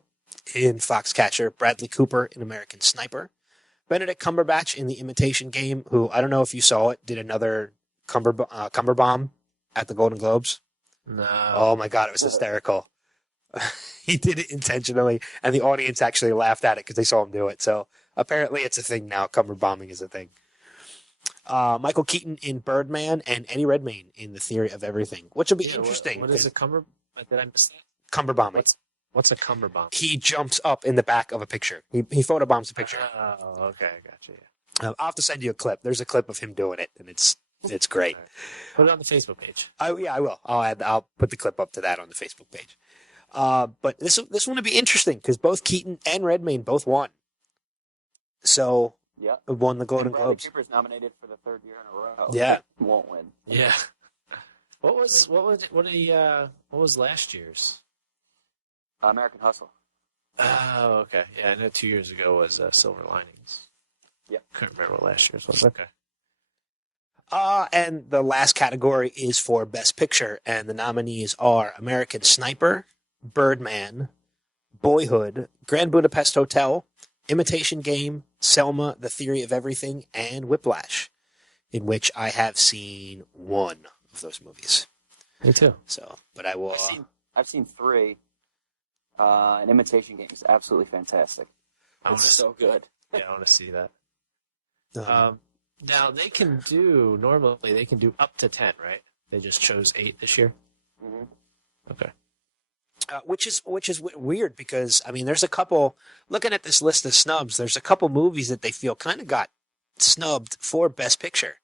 in Foxcatcher, Bradley Cooper in American Sniper, Benedict Cumberbatch in The Imitation Game, who I don't know if you saw it, did another Cumberbomb at the Golden Globes. No. Oh my God, it was hysterical. He did it intentionally, and the audience actually laughed at it because they saw him do it. So apparently it's a thing now. Cumberbombing is a thing. Michael Keaton in Birdman and Eddie Redmayne in The Theory of Everything, which will be interesting. What is a cumber? Did I miss that? Cumberbombing. What's a cumberbomb? He jumps up in the back of a picture. He photobombs a picture. Oh, okay, I got you. Yeah. I'll have to send you a clip. There's a clip of him doing it, and it's great. Right. Put it on the Facebook page. I will. I'll put the clip up to that on the Facebook page. But this one will be interesting because both Keaton and Redmayne both won. So won the Golden Bradley Globes. Cooper's nominated for the third year in a row. Yeah, won't win. Yeah. What was last year's? American Hustle. Oh, okay. Yeah, I know 2 years ago was Silver Linings. Yeah. Couldn't remember what last year's was. Okay. And the last category is for Best Picture, and the nominees are American Sniper, Birdman, Boyhood, Grand Budapest Hotel, Imitation Game, Selma, The Theory of Everything, and Whiplash, in which I have seen one of those movies. Me too. So, but I will. I've seen three. An Imitation Game is absolutely fantastic. It's so good. Yeah, I want to see that. Now normally they can do up to 10, right? They just chose 8 this year. Mm-hmm. Okay. Which is weird because I mean, there's a couple. Looking at this list of snubs, there's a couple movies that they feel kind of got snubbed for Best Picture.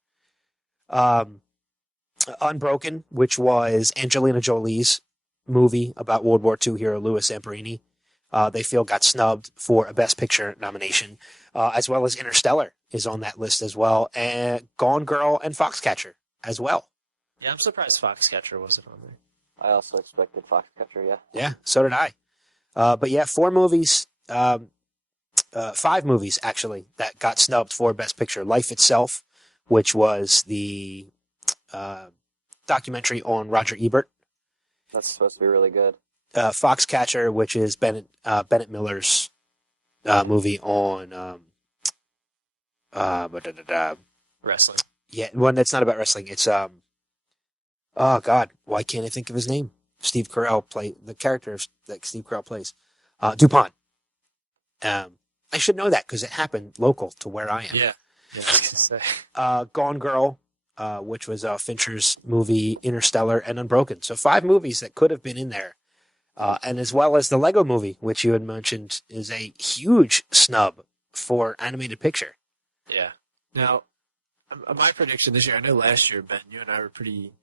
Unbroken, which was Angelina Jolie's movie about World War II hero Louis Zamperini, they feel got snubbed for a Best Picture nomination, as well as Interstellar is on that list as well, and Gone Girl and Foxcatcher as well. Yeah, I'm surprised Foxcatcher wasn't on there. I also expected Foxcatcher, yeah. Yeah, so did I. But yeah, 5 movies actually that got snubbed for Best Picture. Life Itself, which was the documentary on Roger Ebert. That's supposed to be really good. Foxcatcher, which is Bennett Miller's movie on Wrestling. Yeah, one that's not about wrestling. It's oh God, why can't I think of his name? Steve Carell play the character that Steve Carell plays. DuPont. I should know that because it happened local to where I am. Yeah, I was gonna say. Gone Girl, which was Fincher's movie, Interstellar, and Unbroken. So 5 movies that could have been in there. And as well as the Lego movie, which you had mentioned is a huge snub for animated picture. Yeah. Now, my prediction this year, I know last year, Ben, you and I were pretty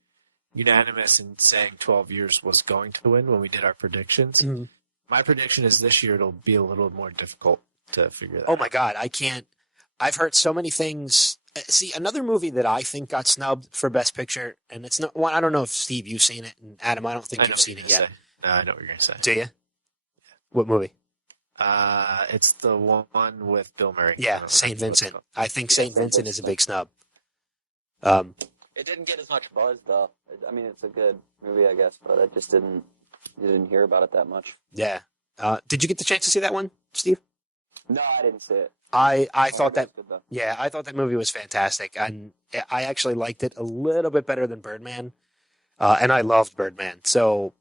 unanimous in saying 12 Years was going to win when we did our predictions. Mm-hmm. My prediction is this year it'll be a little more difficult to figure that out. Oh my God, I can't. I've heard so many things. See, another movie that I think got snubbed for Best Picture, and it's not one. I don't know if Steve, you've seen it, and Adam, I don't think you've seen it yet. No, I know what you're going to say. Do you? What movie? It's the one with Bill Murray. Yeah, St. Vincent. I think St. Vincent is a big snub. It didn't get as much buzz, though. I mean, it's a good movie, I guess, but I just didn't hear about it that much. Yeah. Did you get the chance to see that one, Steve? No, I didn't see it. I thought that. Yeah, I thought that movie was fantastic, and I actually liked it a little bit better than Birdman, and I loved Birdman. So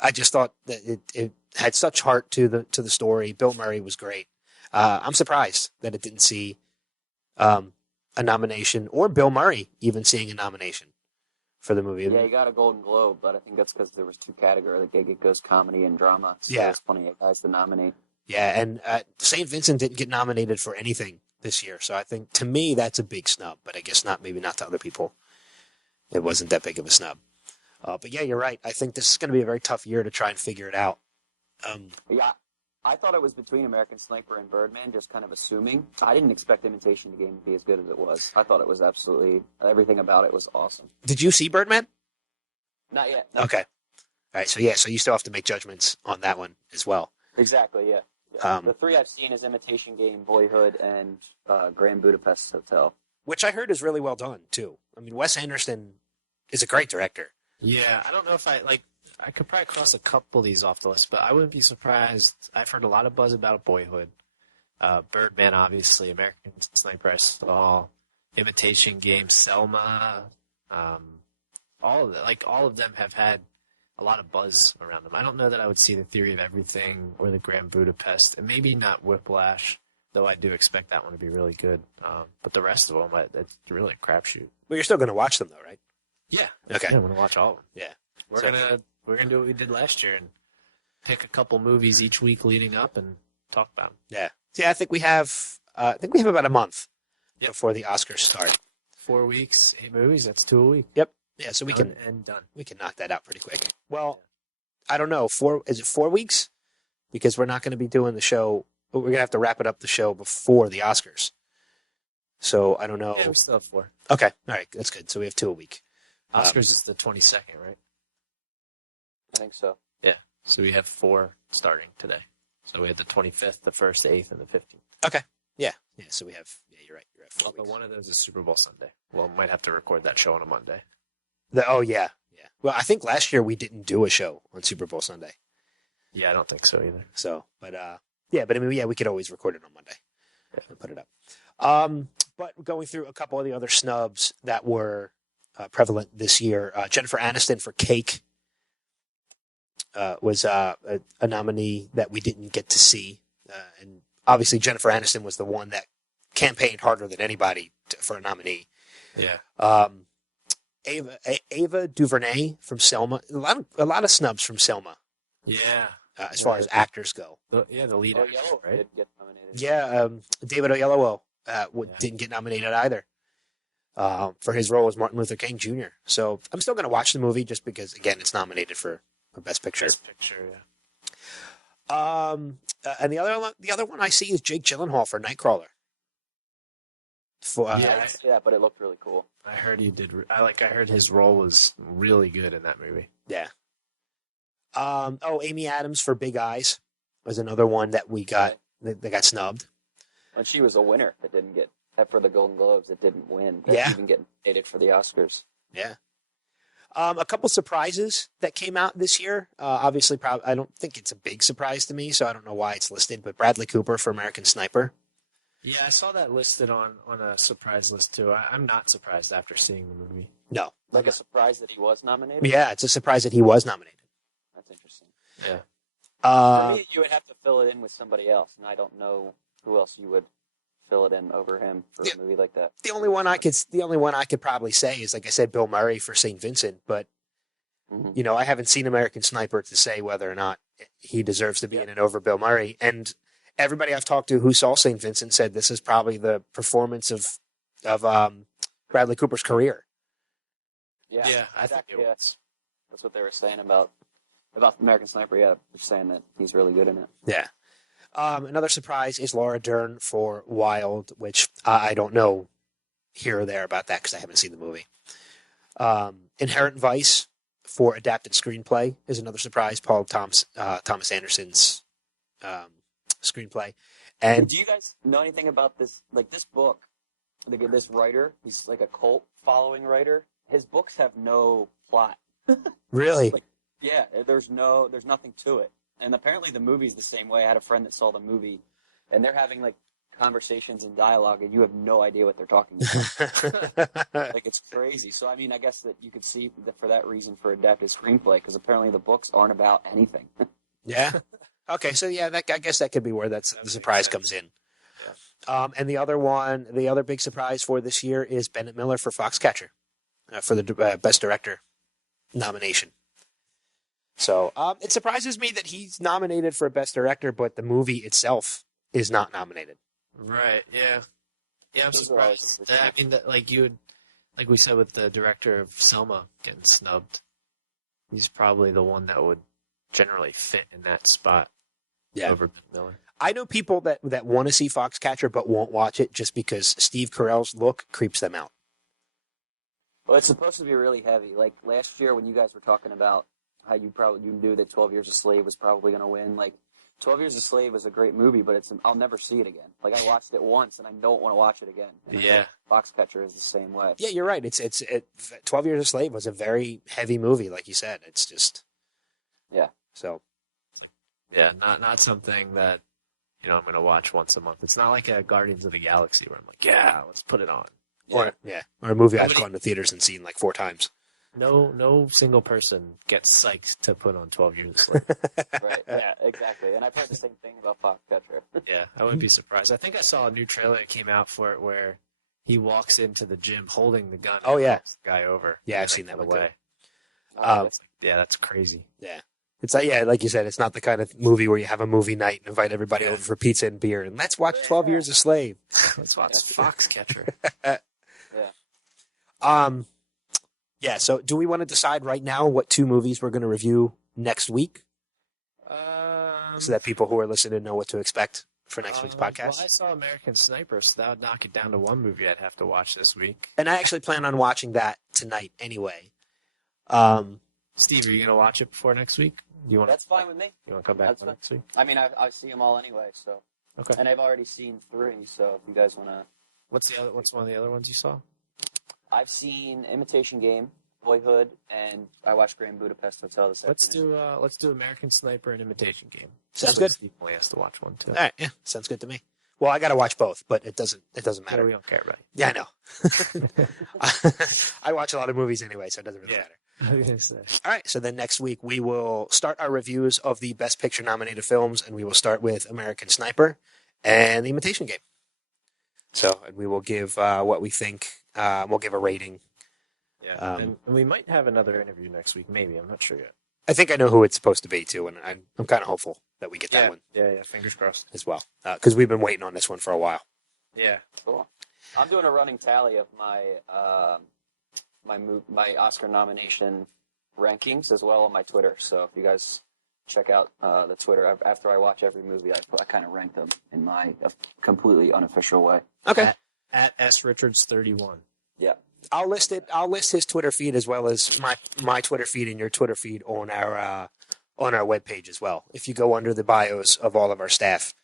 I just thought that it had such heart to the story. Bill Murray was great. I'm surprised that it didn't see a nomination, or Bill Murray even seeing a nomination for the movie. Yeah, he got a Golden Globe, but I think that's because there was 2 categories. Like, it goes comedy and drama. So Yeah. there's plenty of guys to nominate. Yeah, and St. Vincent didn't get nominated for anything this year, so I think to me that's a big snub. But I guess maybe not to other people. It wasn't that big of a snub. But yeah, you're right. I think this is going to be a very tough year to try and figure it out. Yeah, I thought it was between American Sniper and Birdman, just kind of assuming. I didn't expect Imitation Game to be as good as it was. I thought it was absolutely, everything about it was awesome. Did you see Birdman? Not yet. No. Okay. All right. So yeah, so you still have to make judgments on that one as well. Exactly, yeah. The 3 I've seen is Imitation Game, Boyhood, and Grand Budapest Hotel. Which I heard is really well done, too. I mean, Wes Anderson is a great director. Yeah, I don't know if I could probably cross a couple of these off the list, but I wouldn't be surprised. I've heard a lot of buzz about Boyhood. Birdman, obviously, American Sniper, I saw, Imitation Game, Selma, all of them. Like, all of them have had a lot of buzz around them. I don't know that I would see The Theory of Everything or The Grand Budapest, and maybe not Whiplash, though I do expect that one to be really good. But the rest of them, it's really a crapshoot. Well, you're still going to watch them, though, right? Yeah. Okay. Yeah, I'm going to watch all of them. Yeah. We're gonna do what we did last year and pick a couple movies each week leading up and talk about them. Yeah. Yeah, I think we have about a month before the Oscars start. 4 weeks, 8 movies. That's 2 a week. Yep. Yeah, so we Done can and done. We can knock that out pretty quick. Well, I don't know. Is it 4 weeks? Because we're not going to be doing the show. We're going to have to wrap it up the show before the Oscars. So I don't know. Yeah, we still have 4. Okay. All right. That's good. So we have 2 a week. Oscars is the 22nd, right? I think so. Yeah. So we have 4 starting today. So we had the 25th, the 1st, the 8th, and the 15th. Okay. Yeah. Yeah. So we have. Yeah, you're right. You're at 4 But weeks. one of those is Super Bowl Sunday. Well, might have to record that show on a Monday. Oh yeah. Yeah. Well, I think last year we didn't do a show on Super Bowl Sunday. Yeah, I don't think so either. So, but yeah. But I mean, yeah, we could always record it on Monday and put it up. But going through a couple of the other snubs that were prevalent this year, Jennifer Aniston for Cake was a nominee that we didn't get to see. And obviously Jennifer Aniston was the one that campaigned harder than anybody for a nominee. Yeah. Ava DuVernay from Selma. A lot of snubs from Selma. Yeah. As far as actors go. The lead actor, right? Did get nominated. Yeah. David Oyelowo didn't get nominated either. For his role as Martin Luther King Jr. So I'm still going to watch the movie just because, again, it's nominated for Best Picture. Best Picture, yeah. And the other one I see is Jake Gyllenhaal for Nightcrawler. I didn't see that, but it looked really cool. I heard he did. I heard his role was really good in that movie. Yeah. Amy Adams for Big Eyes was another one that we got. They got snubbed. And she was a winner that didn't get for the Golden Globes. It didn't win. Yeah. Didn't even get nominated for the Oscars. Yeah. A couple surprises that came out this year. Obviously, I don't think it's a big surprise to me, so I don't know why it's listed. But Bradley Cooper for American Sniper. Yeah, I saw that listed on a surprise list too. I'm not surprised after seeing the movie. No. Like a surprise that he was nominated? Yeah, it's a surprise that he was nominated. That's interesting. Yeah. For me, you would have to fill it in with somebody else, and I don't know who else you would fill it in over him for a movie like that. The only one I could probably say is, like I said, Bill Murray for St. Vincent, but you know, I haven't seen American Sniper to say whether or not he deserves to be in it over Bill Murray. And everybody I've talked to who saw St. Vincent said this is probably the performance of Bradley Cooper's career. Yeah, I think it was. That's what they were saying about American Sniper. Yeah, they're saying that he's really good in it. Yeah. Another surprise is Laura Dern for Wild, which I don't know here or there about that because I haven't seen the movie. Inherent Vice for adapted screenplay is another surprise. Paul Thomas Anderson's screenplay. And do you guys know anything about this? Like this book, this writer, he's like a cult following writer. His books have no plot. Really? Yeah, there's nothing to it. And apparently the movie's the same way. I had a friend that saw the movie, and they're having like conversations and dialogue, and you have no idea what they're talking about. Like it's crazy. So I mean, I guess that you could see that for that reason for adapted screenplay, because apparently the books aren't about anything. Yeah. Okay, so yeah, I guess that could be where the surprise comes in. Yeah. And the other big surprise for this year is Bennett Miller for Foxcatcher for the Best Director nomination. So it surprises me that he's nominated for Best Director, but the movie itself is not nominated. Right. Yeah. Yeah, I'm surprised. I mean, like we said with the director of Selma getting snubbed, he's probably the one that would generally fit in that spot. Yeah. Over Miller. I know people that want to see Foxcatcher but won't watch it just because Steve Carell's look creeps them out. Well, it's supposed to be really heavy. Like last year when you guys were talking about how you knew that 12 Years a Slave was probably going to win. Like 12 Years a Slave was a great movie, but I'll never see it again. Like I watched it once and I don't want to watch it again. And yeah. Foxcatcher is the same way. Yeah, you're right. 12 Years a Slave was a very heavy movie, like you said. It's just yeah. So yeah, not something that I'm going to watch once a month. It's not like a Guardians of the Galaxy where I'm like, yeah, let's put it on. Or a movie I've gone to theaters and seen like 4 times. No single person gets psyched to put on 12 Years a Slave. Right, yeah, exactly. And I've heard the same thing about Foxcatcher. Yeah, I wouldn't be surprised. I think I saw a new trailer that came out for it where he walks into the gym holding the gun. Oh, yeah. The guy over. Yeah, I've seen that one too. That's crazy. Yeah. It's like, like you said, it's not the kind of movie where you have a movie night and invite everybody over for pizza and beer and let's watch 12 Years a Slave. Let's watch Foxcatcher. Yeah, so do we want to decide right now what 2 movies we're going to review next week? So that people who are listening know what to expect for next week's podcast? Well, I saw American Sniper, so that would knock it down to 1 movie I'd have to watch this week. And I actually plan on watching that tonight anyway. Steve, are you going to watch it before next week? That's fine with me. You want to come back next week? I mean, I see them all anyway, so. Okay. And I've already seen 3, so if you guys want to. What's one of the other ones you saw? I've seen Imitation Game, Boyhood, and I watched Grand Budapest Hotel this afternoon. Let's do American Sniper and Imitation Game. Sounds good. Steve only has to watch one too. All right, yeah, sounds good to me. Well, I got to watch both, but it doesn't matter. Yeah, we don't care about it. Yeah, I know. I watch a lot of movies anyway, so it doesn't really matter. All right, so then next week we will start our reviews of the Best Picture nominated films, and we will start with American Sniper and The Imitation Game. So, and we will give what we think. We'll give a rating. Yeah, and we might have another interview next week. Maybe, I'm not sure yet. I think I know who it's supposed to be too, and I'm kind of hopeful that we get that one. Yeah, fingers crossed as well, because we've been waiting on this one for a while. Yeah, cool. I'm doing a running tally of my my Oscar nomination rankings as well on my Twitter. So if you guys check out the Twitter after I watch every movie, I kind of rank them in my completely unofficial way. Okay. At srichards31. Yeah. I'll list his Twitter feed as well as my Twitter feed and your Twitter feed on our webpage as well. If you go under the bios of all of our staff,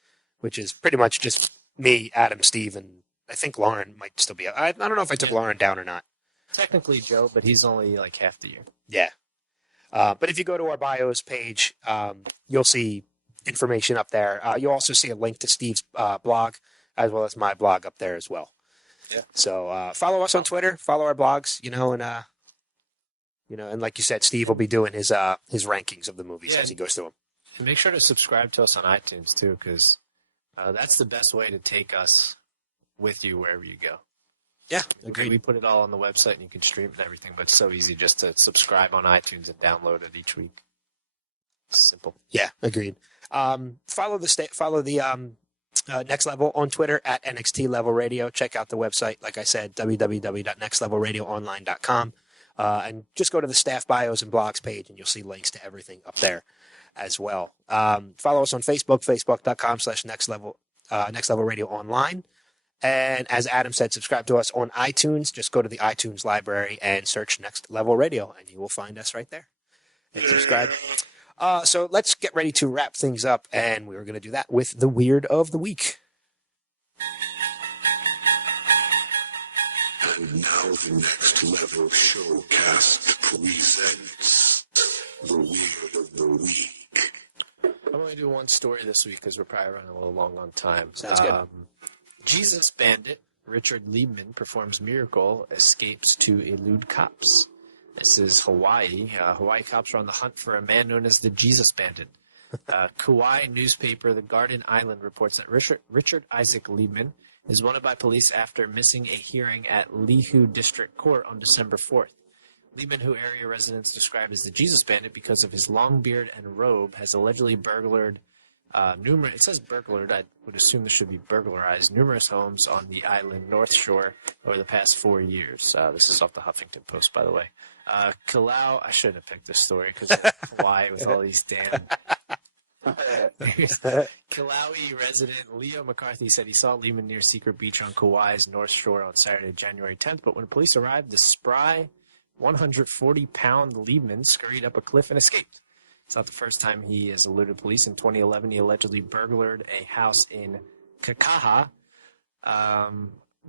which is pretty much just me, Adam, Steve, and I think Lauren might still be. I don't know if I took Lauren down or not. Technically Joe, but he's only like half the year. Yeah. But if you go to our bios page, you'll see information up there. You'll also see a link to Steve's blog as well as my blog up there as well. Yeah. So follow us on Twitter, follow our blogs, and like you said, Steve will be doing his rankings of the movies as he goes through them. And make sure to subscribe to us on iTunes too, because that's the best way to take us with you wherever you go. Yeah, agreed. We put it all on the website and you can stream and everything, but it's so easy just to subscribe on iTunes and download it each week. It's simple. Yeah, agreed. Follow the Next Level on Twitter at NXT Level Radio. Check out the website, like I said, www.nextlevelradioonline.com. And just go to the staff bios and blogs page, and you'll see links to everything up there as well. Follow us on Facebook, facebook.com/Next Level Radio Online. And as Adam said, subscribe to us on iTunes. Just go to the iTunes library and search Next Level Radio, and you will find us right there. And subscribe. So let's get ready to wrap things up, and we were going to do that with the Weird of the Week. And now the Next Level Showcast presents the Weird of the Week. I'm going to do one story this week because we're probably running a little long on time. Sounds good. Jesus Bandit Richard Liebman performs miracle, escapes to elude cops. This is Hawaii. Hawaii cops are on the hunt for a man known as the Jesus Bandit. Kauai newspaper The Garden Island reports that Richard Isaac Liebman is wanted by police after missing a hearing at Lihu District Court on December 4th. Liebman, who area residents describe as the Jesus Bandit because of his long beard and robe, has allegedly burglared numerous. It says burglared. I would assume this should be burglarized. Numerous homes on the island North Shore over the past 4 years. This is off the Huffington Post, by the way. Kalau. I shouldn't have picked this story because Hawaii with all these damn. Kauai resident Leo McCarthy said he saw Liebman near Secret Beach on Kauai's North Shore on Saturday, January 10th. But when police arrived, the spry 140-pound Liebman scurried up a cliff and escaped. It's not the first time he has eluded police. In 2011, he allegedly burglared a house in Kakaha,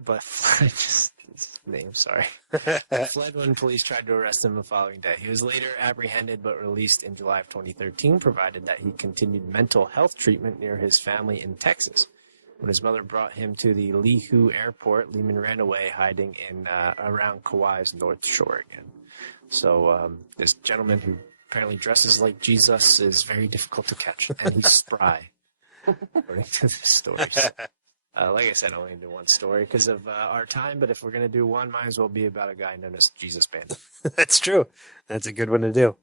but just his name, sorry. Fled when police tried to arrest him the following day. He was later apprehended but released in July of 2013, provided that he continued mental health treatment near his family in Texas. When his mother brought him to the Lehu airport, Lehman ran away, hiding in around Kauai's North Shore again. So this gentleman who apparently dresses like Jesus is very difficult to catch, and he's spry, according to the stories. Like I said, only do one story because of our time, but if we're going to do one, might as well be about a guy known as Jesus Bandit. That's true. That's a good one to do.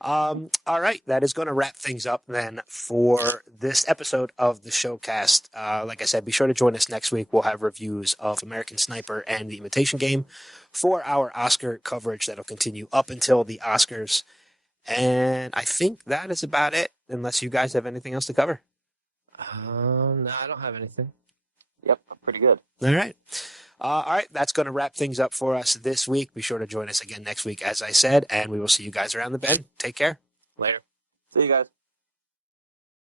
All right, that is going to wrap things up then for this episode of the Showcast. Like I said, be sure to join us next week. We'll have reviews of American Sniper and The Imitation Game for our Oscar coverage that'll continue up until the Oscars. And I think that is about it, unless you guys have anything else to cover. No, I don't have anything. Yep, pretty good. All right. All right, that's going to wrap things up for us this week. Be sure to join us again next week, as I said, and we will see you guys around the bend. Take care. Later. See you guys.